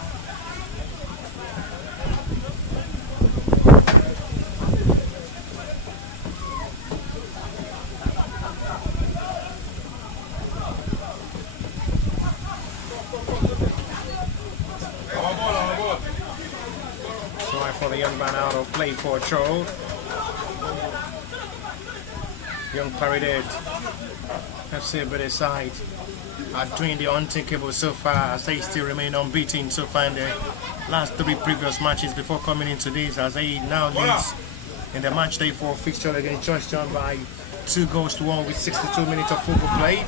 For the young man out of play for Cho. Young Paraded FC Ebedei side are doing the unthinkable so far as they still remain unbeaten so far in the last 3 previous matches before coming into this, as they now lead in the match day 4 fixture against Justjohn by 2-1 with 62 minutes of football played.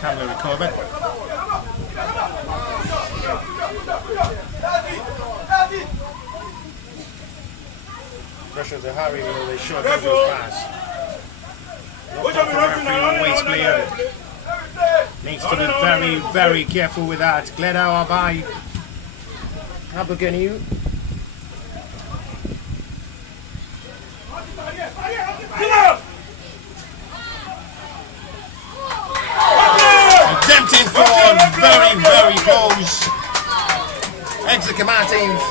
Timely recovered. Pressure to hurry with a short pass. Waste player needs to be very, very careful with that. Gledau Abai. Abugenu. Attempting for very, very close. Executive Martins.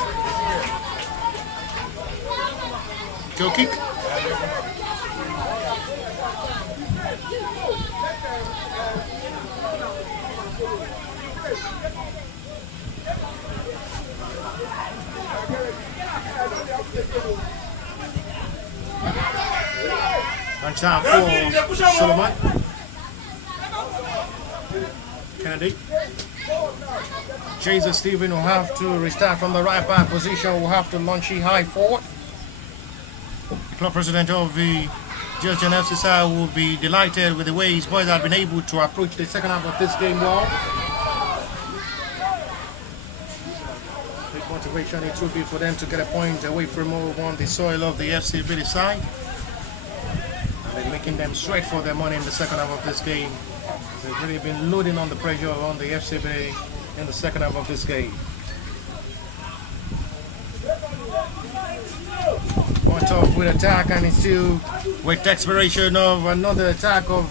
Goal kick. And time for Solomon. Kennedy. Jesus Stephen will have to restart from the right back position. Will have to launch it high forward. The club president of the Justjohn FC side will be delighted with the way his boys have been able to approach the second half of this game well. Big motivation it will be for them to get a point away from home on the soil of the FC Ebedei side. And they're making them sweat for their money in the second half of this game. They've really been loading on the pressure on the FC Ebedei in the second half of this game. On top with attack, and it's still with desperation of another attack of.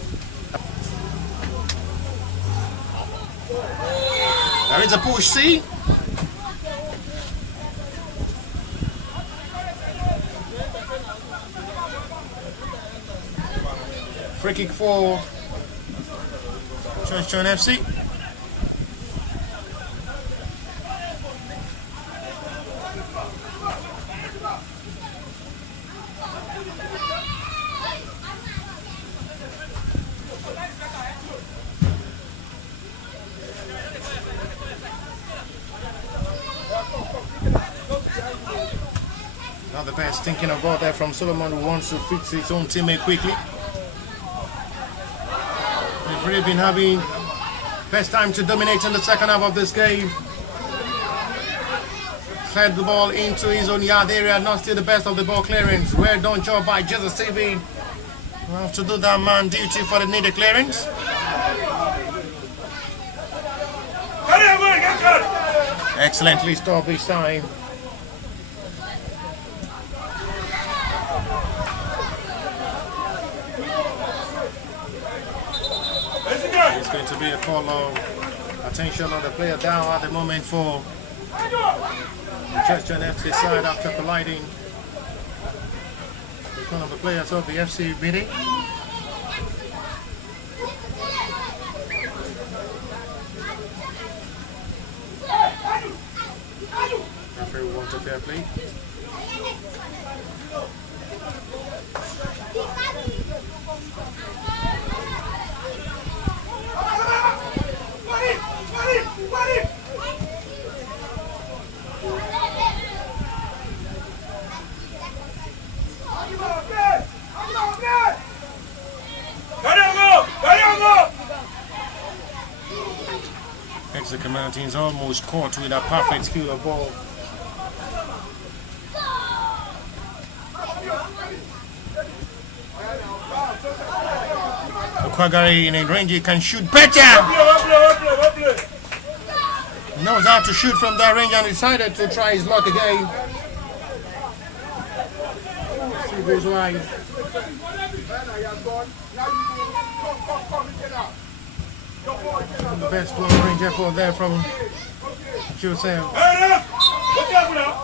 There is a push, see? Free kick for Justjohn FC. Not the best thinking about that from Solomon, who wants to fix his own teammate quickly. They've really been having best time to dominate in the second half of this game. Cleared the ball into his own yard area, not still the best of the ball clearance. Well done job by Jesus TV. We'll have to do that man duty for the needed clearance. Excellently stopped this time. It's going to be a call of attention on the player down at the moment for Justjohn FC side after colliding with one of the players of the FC Ebedei. Referee wants a fair play. Mexican Mountains almost caught with a perfect skill of ball. Kwagari in a range, he can shoot better. Knows how to shoot from that range and decided to try his luck again. He goes wide. The best long range effort there from Joseph.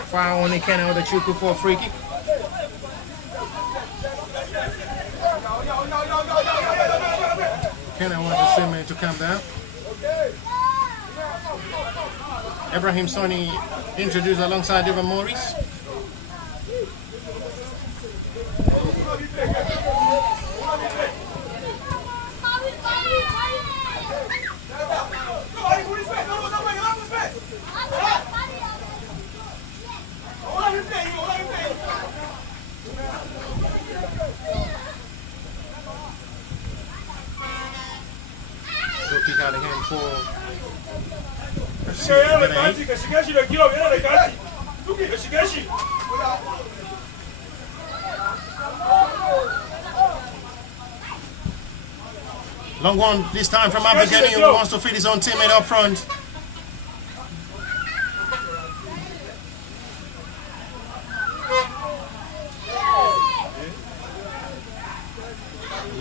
Fire only can out the Chuku for a free kick. Kenna wants the same man to come down. Ibrahim Soni introduced alongside Evan Morris. Kick out of hand for long one this time from Ebedei, who wants to feed his own teammate up front.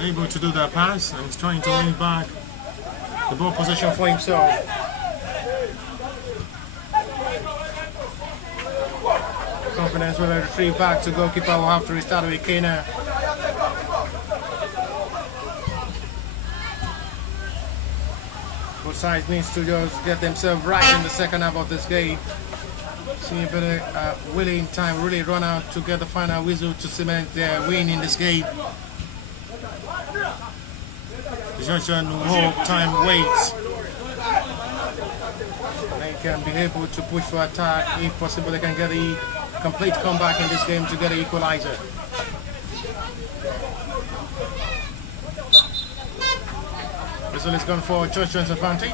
Able to do that pass and he's trying to win back the ball possession for himself. Confidence will retrieve back to goalkeeper. Will have to restart with Kena. Both sides needs to just get themselves right in the second half of this game. See a bit of willing time really run out to get the final whistle to cement their win in this game. Justjohn hope time waits. They can be able to push for attack. If possible, they can get a complete comeback in this game to get an equalizer. Whistle is gone for Justjohn's advantage.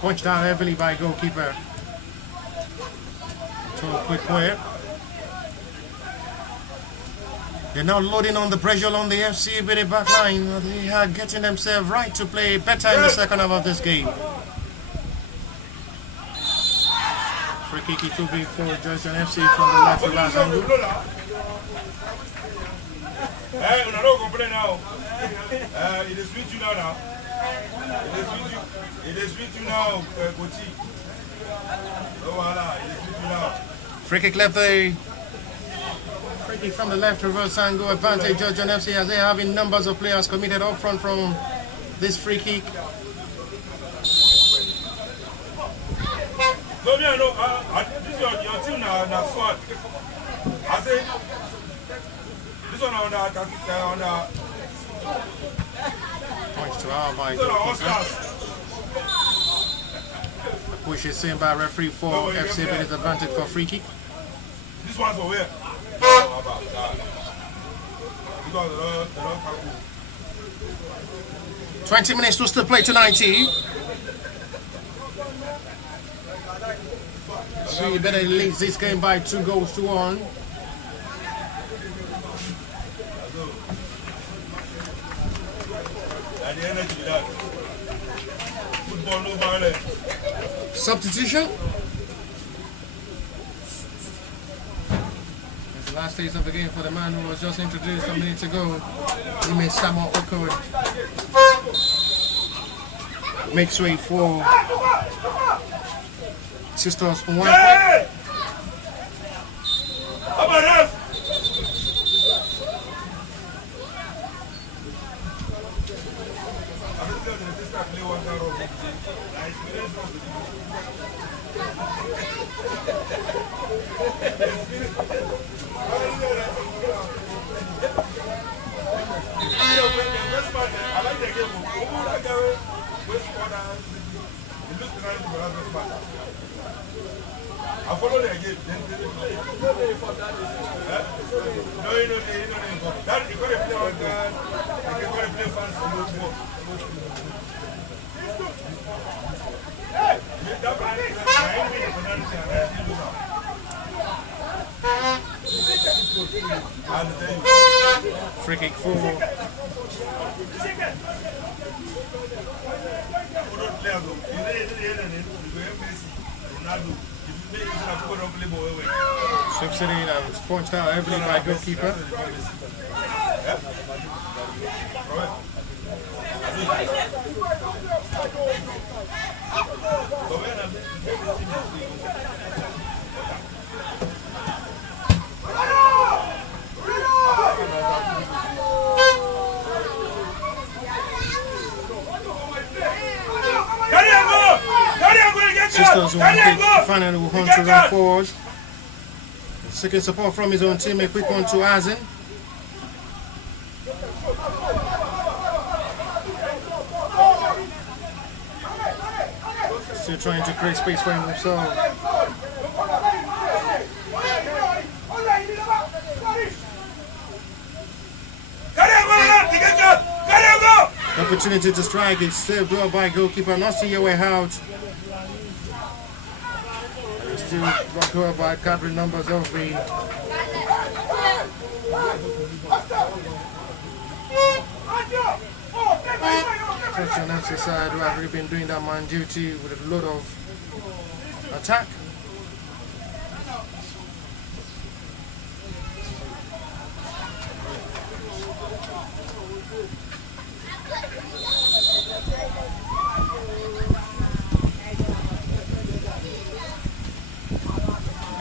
Punched down heavily by goalkeeper. To a quick way. They're now loading on the pressure on the FC Ebedei back line. They are getting themselves right to play better in the second half of this game. Free kick it will be for Justjohn FC from the left reverse angle. Hey, on a don't complain now. It is with you now. It is with you now, Kochi. Oh, voila, it is with you now. Free kick left the free kick from the left reverse angle advantage Justjohn FC as they have in numbers of players committed up front from this free kick. So me, I know, this your team na squad. I say, this one on the Points to our by this one on all goalkeeper. stars. Push is seen by referee for FC Ebedei's advantage for free kick. This one's for where? How about that? Because they don't tackle. 20 minutes to still play to 90. So Ebedei leads this game by 2-1. At the energy with that. Football no violence. Substitution. It's the last stage of the game for the man who was just introduced a minute ago. He made Samuel Okod. Makes way for Sisters on one point. Hey! How about that? I follow the game. No. That you got to play on that. You got to play fans to move more. That man is Free kick for Subsidy and pointed out heavily by goalkeeper. Sisters finally will hunt to run forward. Seeking support from his own team, a quick one to Azen. Still trying to create space for himself. Opportunity to strike, it's saved well by goalkeeper, not see your way out. Still brought over by covering numbers of the touch on that side who have really been doing that man duty with a lot of attack.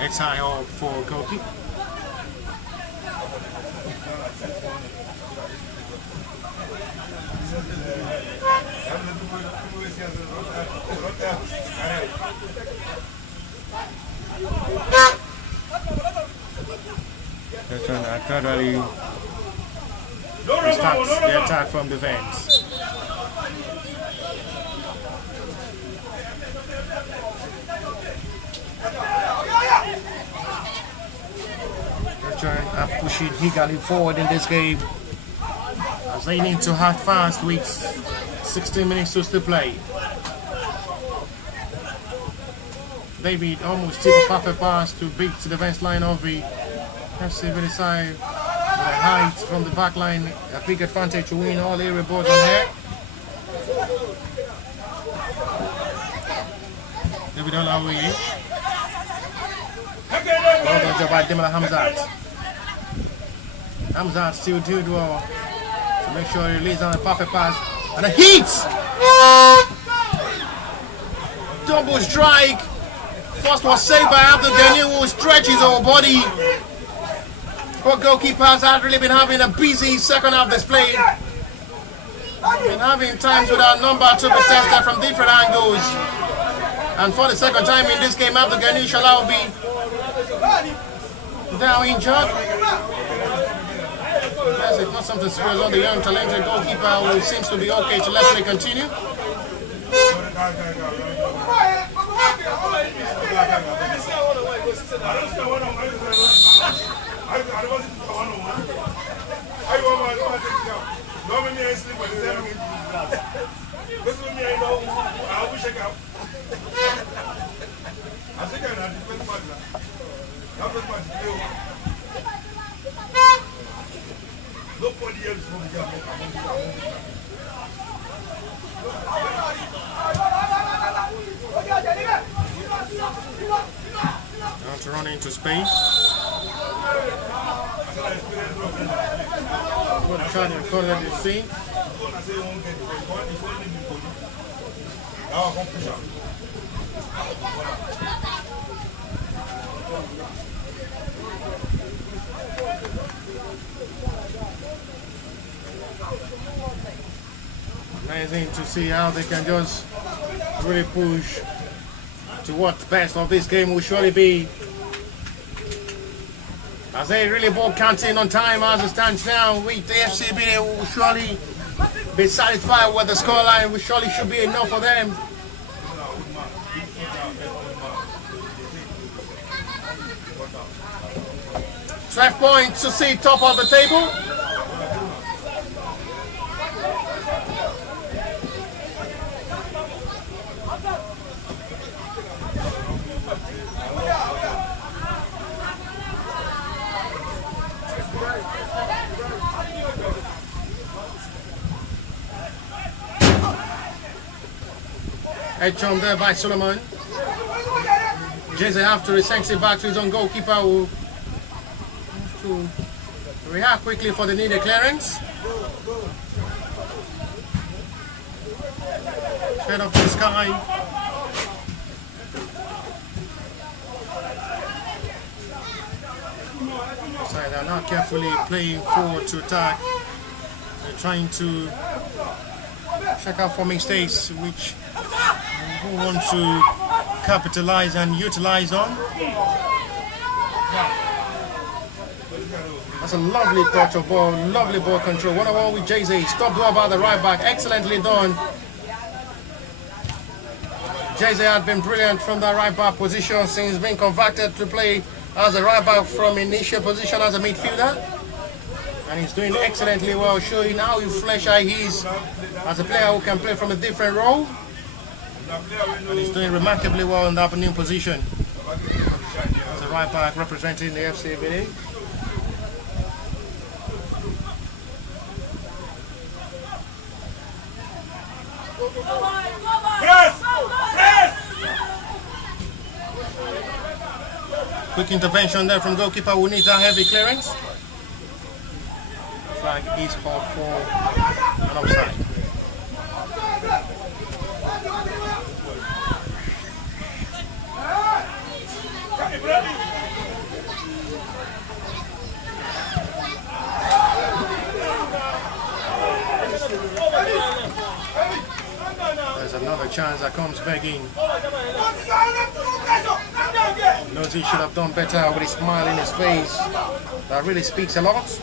It's high up for goalkeeper. They're trying to gradually start the attack from defense. Are pushing eagerly forward in this game as they need to act fast with 16 minutes to still play. David almost took a perfect pass to beat the defense line of the FC Ebedei side with a height from the back line, a big advantage to win all area balls on here. David Olawi. Well done job by Demola Hamzat. Hamzat still did well to make sure he releases on a perfect pass. And a hit! Double strike. First was saved by Abdul Ghani, who stretches our body. But goalkeepers have really been having a busy second half display. Been having times with our number to be tested from different angles. And for the second time in this game, Abdul Ghani Shala will be down injured. Yes, it's not something serious on the young talented goalkeeper who seems to be okay to let me continue. Nobody else from the Now to run into space. What a try to corner the scene. Amazing to see how they can just really push to what the best of this game will surely be. As they really ball counting on time as it stands now, with the FCB will surely be satisfied with the scoreline, which surely should be enough for them. "12 points to see top of the table." Head on there by Solomon. Jesse after he sends it back to his own goalkeeper who to react quickly for the needed clearance. Head up to the sky. So they're now carefully playing forward to attack. They're trying to check out for mistakes which we want to capitalize and utilize on. That's a lovely touch of ball, lovely ball control. 1-on-1 with Jay-Z. Stop ball by the right back, excellently done. Jay-Z had been brilliant from that right back position since being converted to play as a right back from initial position as a midfielder. And he's doing excellently well, showing how fresh he is as a player who can play from a different role. And he's doing remarkably well in that new position as a right back representing the FC Ebedei. Quick intervention there from goalkeeper who needs a heavy clearance. Flag is called for an offside. There's another chance that comes back in. Knows he should have done better with his smile in his face. That really speaks a lot.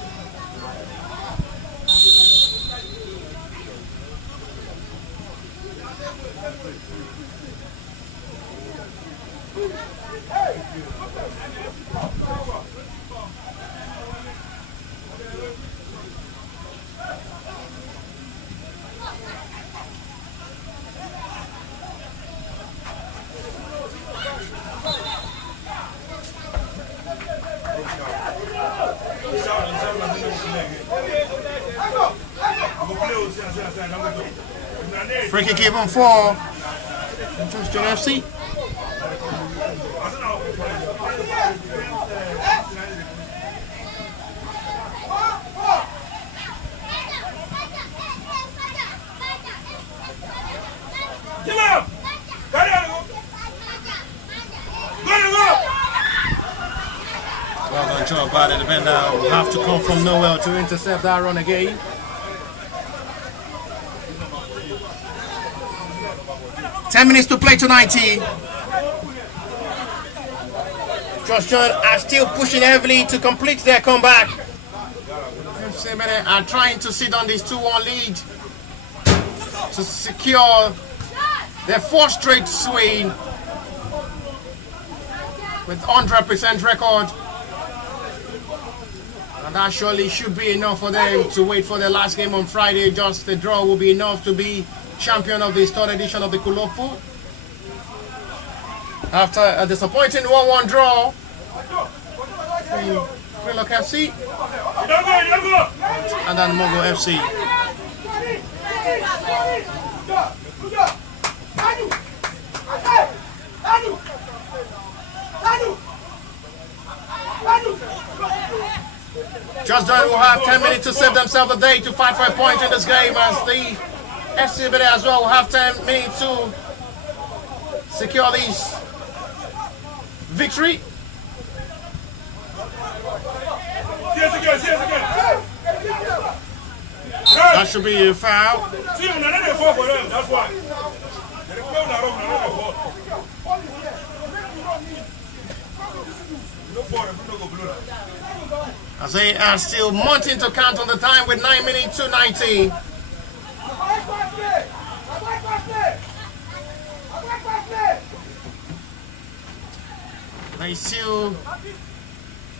Free kick given for Justjohn FC. Well done job by the defender. Will have to come from nowhere to intercept that run again. 10 minutes to play to 90. Justjohn are still pushing heavily to complete their comeback. FC Ebedei are trying to sit on this 2-1 lead to secure their 4th straight swing with 100% record. And that surely should be enough for them to wait for their last game on Friday. Just a draw will be enough to be champion of this 3rd edition of the Kulofu. After a disappointing 1-1 draw between Greenlock FC and then Mogo FC. Justjohn will have 10 minutes to save themselves a day to fight for a point in this game, as the FC Ebedei as well will have 10 minutes to secure this victory. That should be a foul. That's why. As they are still mounting to count on the time with 9 minutes to 19. They still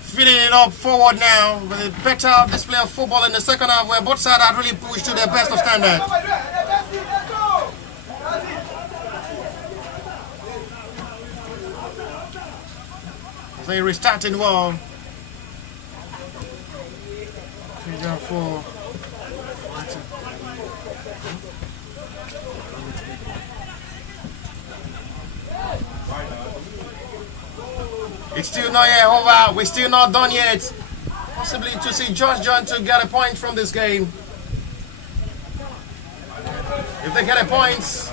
filling it up forward now with a better display of football in the second half, where both sides have really pushed to their best of standard. As they restarted well. 3-4. It's still not yet over. We're still not done yet. Possibly to see Justjohn to get a point from this game. If they get a point,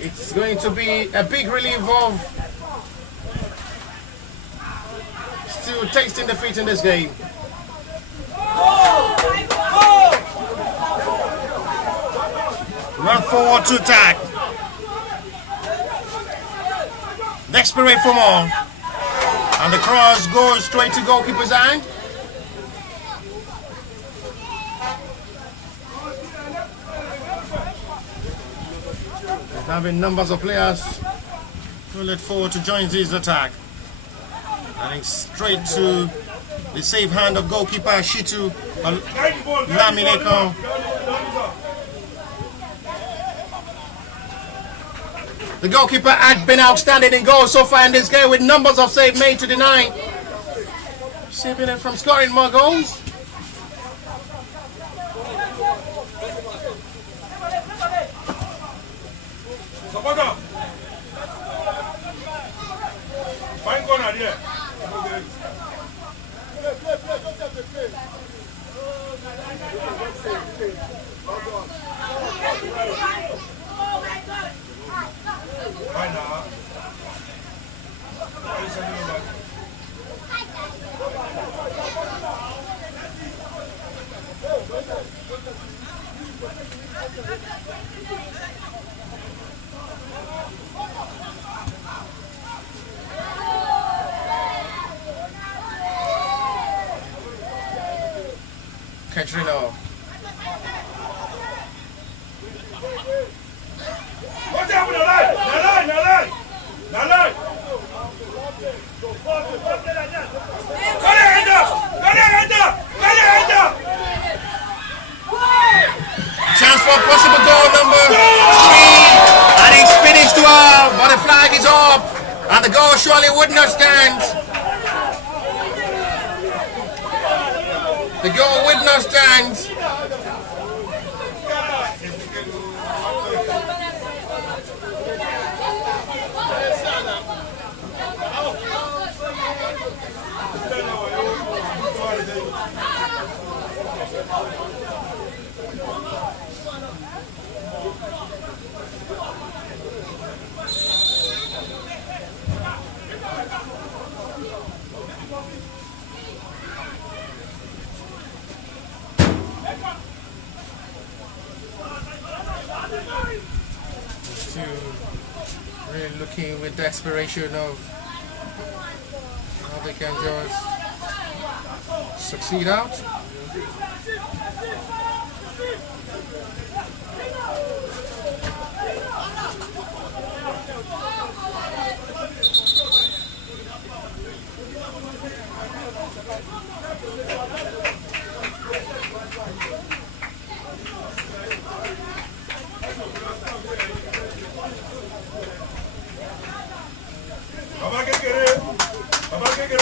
it's going to be a big relief of still tasting defeat in this game. Run forward to attack. Desperate for more. And the cross goes straight to goalkeeper's hand. Having numbers of players who look forward to join this attack. And straight to the safe hand of goalkeeper Shitu Lamileko. The goalkeeper had been outstanding in goals so far in this game, with numbers of saves made to deny, saving it from scoring more goals. Supporter. Fine corner here. Fine now. Katrina. What's happening? Nalai. Chance for possible goal number 3, and it's finished well, but the flag is up, and the goal surely would not stand. The goal would not stand. Really looking with desperation of how they can just succeed out.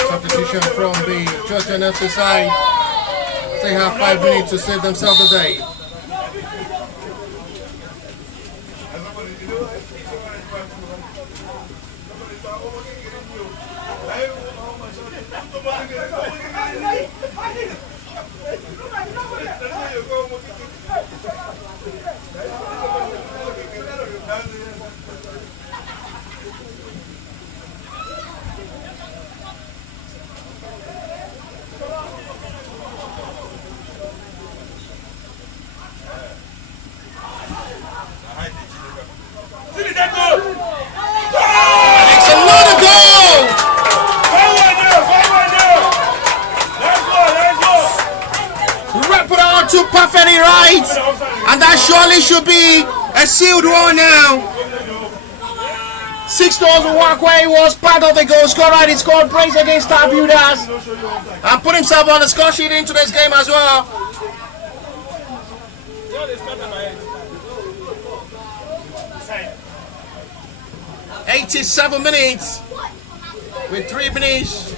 Substitution from the Justjohn FC side. They have 5 minutes to save themselves the day. It's another goal! Wrap it out to perfectly right, and that surely should be a sealed one now. 6-0 Walkway was part of the goal scorer. He scored brace against Star Builders and put himself on the score sheet in today's game as well. 87 minutes with 3 minutes.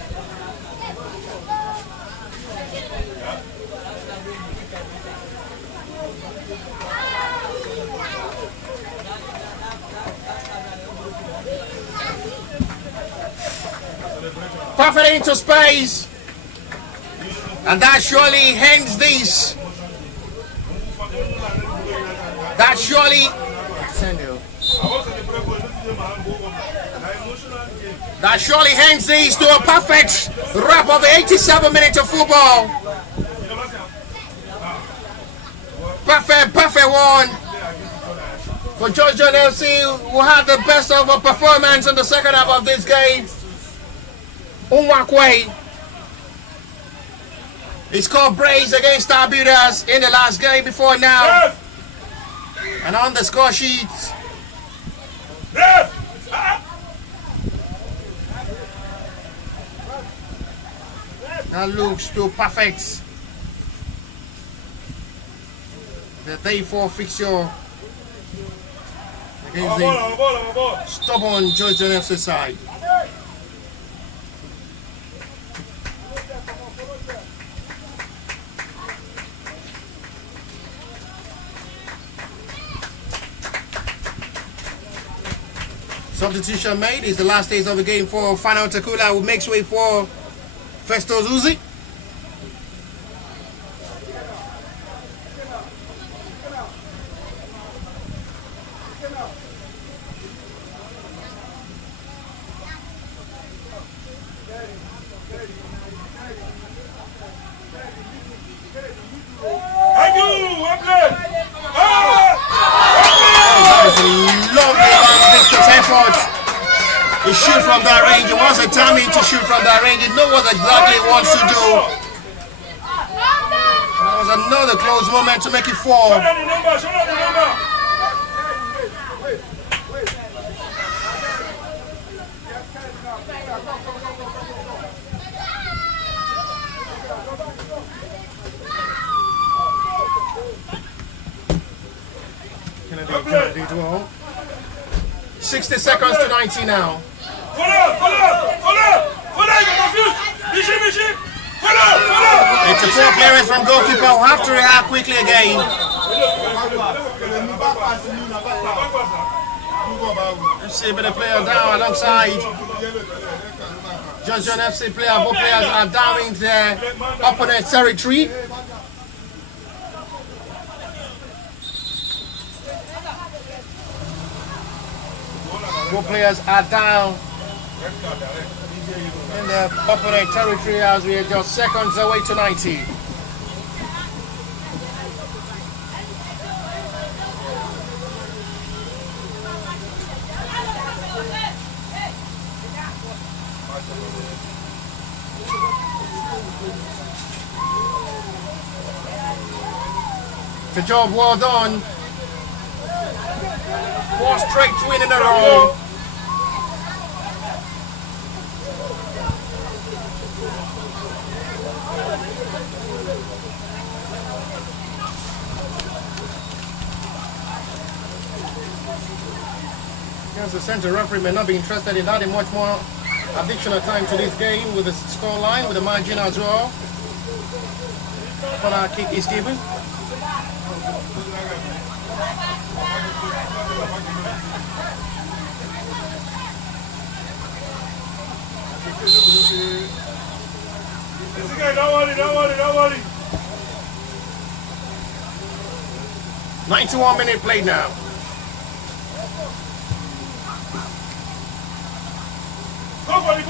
Perfect into space, and that surely ends this. That surely ends this to a perfect wrap of the 87 minutes of football. Perfect one for Justjohn FC, who had the best of a performance in the second half of this game. Unwakwe. He scored brace against Star Builders in the last game before now. Yes. And on the score sheet, Yes. that looks to perfect the day 4 fixture against the stubborn Justjohn FC side. Substitution made. Is the last days of the game for Final Takula, who makes way for Festus Uzi. Thank you. Well played. That is a lovely long distance effort. He shoot from that range. He wants a timing to shoot from that range. He knows what exactly he wants to do. That was another close moment to make it 4. Show them the number. Show them the number. Kennedy 60 seconds to 90 now. It's a poor clearance from goalkeeper who have to react quickly again. Let's see a bit of player down alongside Justjohn FC player. Both players are down in their opponent territory. Both players are down in the opponent territory as we are just seconds away to 90. It's a job well done. 4 straight win in a row. Yes, the center referee may not be interested in adding much more additional time to this game with the score line, with the margin as well. Corner kick is given. Don't worry. 91 minute played now. Go for the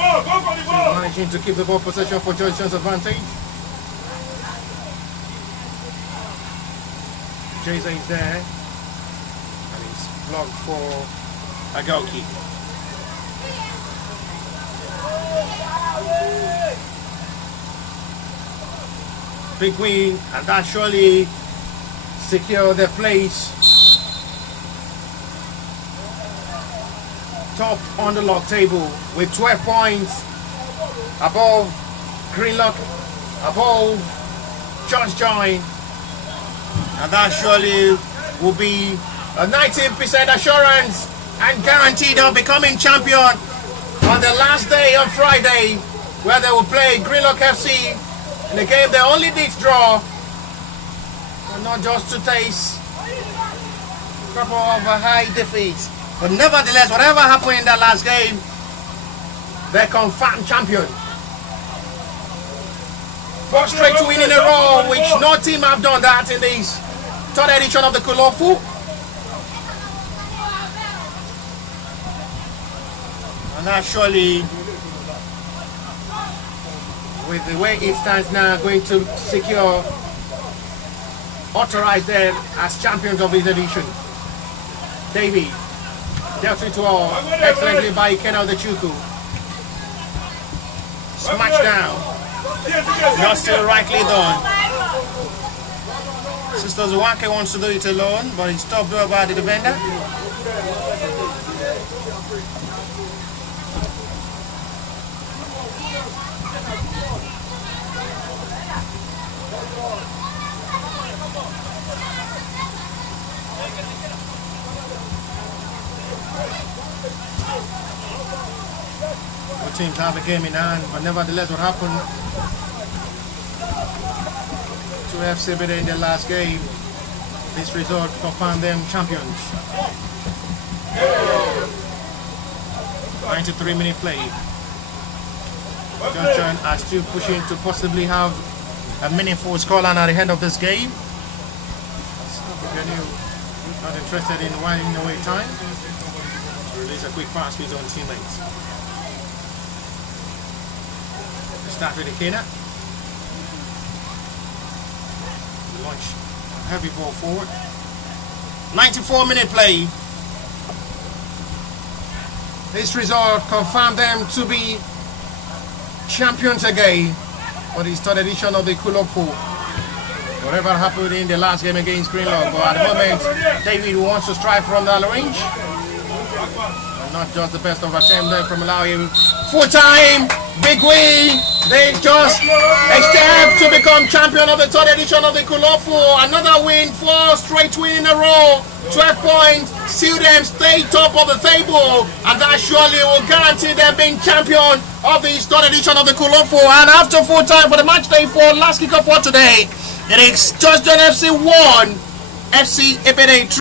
ball. Managing to keep the ball possession for Justjohn's advantage. Jay-Z is there. And he's blocked for a goal kick. Big win, and that surely secure their place top on the log table with 12 points above Greenlock, above Justjohn, and that surely will be a 19% assurance and guaranteed of becoming champion on the last day on Friday, where they will play Greenlock FC in a game they only did draw, but not just to taste a couple of high defeats. But nevertheless, whatever happened in that last game, they're confirmed champion. 4 straight win in a row, which no team have done that in this 3rd edition of the Kulofu. And that surely, with the way it stands now, going to secure, authorize them as champions of this edition. David, dealt it all excellently by Kenal the Chuku. Smashed down. Not still rightly done. Sister Zwake wants to do it alone, but it's stopped by the defender. Both teams have a game in hand, but nevertheless, what happened to FC Ebedei in their last game, this result confirmed them champions. 93-minute play. Justjohn are still pushing to possibly have a meaningful scoreline at the end of this game. Not interested in winding away time. Release a quick pass to his own teammates. Start with the Kena. Launch a heavy ball forward. 94-minute play. This result confirmed them to be champions again for the 3rd edition of the Kulofu. Whatever happened in the last game against Greenlock, but at the moment, David wants to strike from the range. And not just the best of attempt there from Malawi. Full time, big win. They just a step to become champion of the 3rd edition of the Kulofu. Another win, 4 straight win in a row. 12 points, see them stay top of the table, and that surely will guarantee them being champion of the 3rd edition of the Kulofu. And after full time for the match day 4, last kickoff for today, it is Justjohn FC 1, FC Ebedei 3.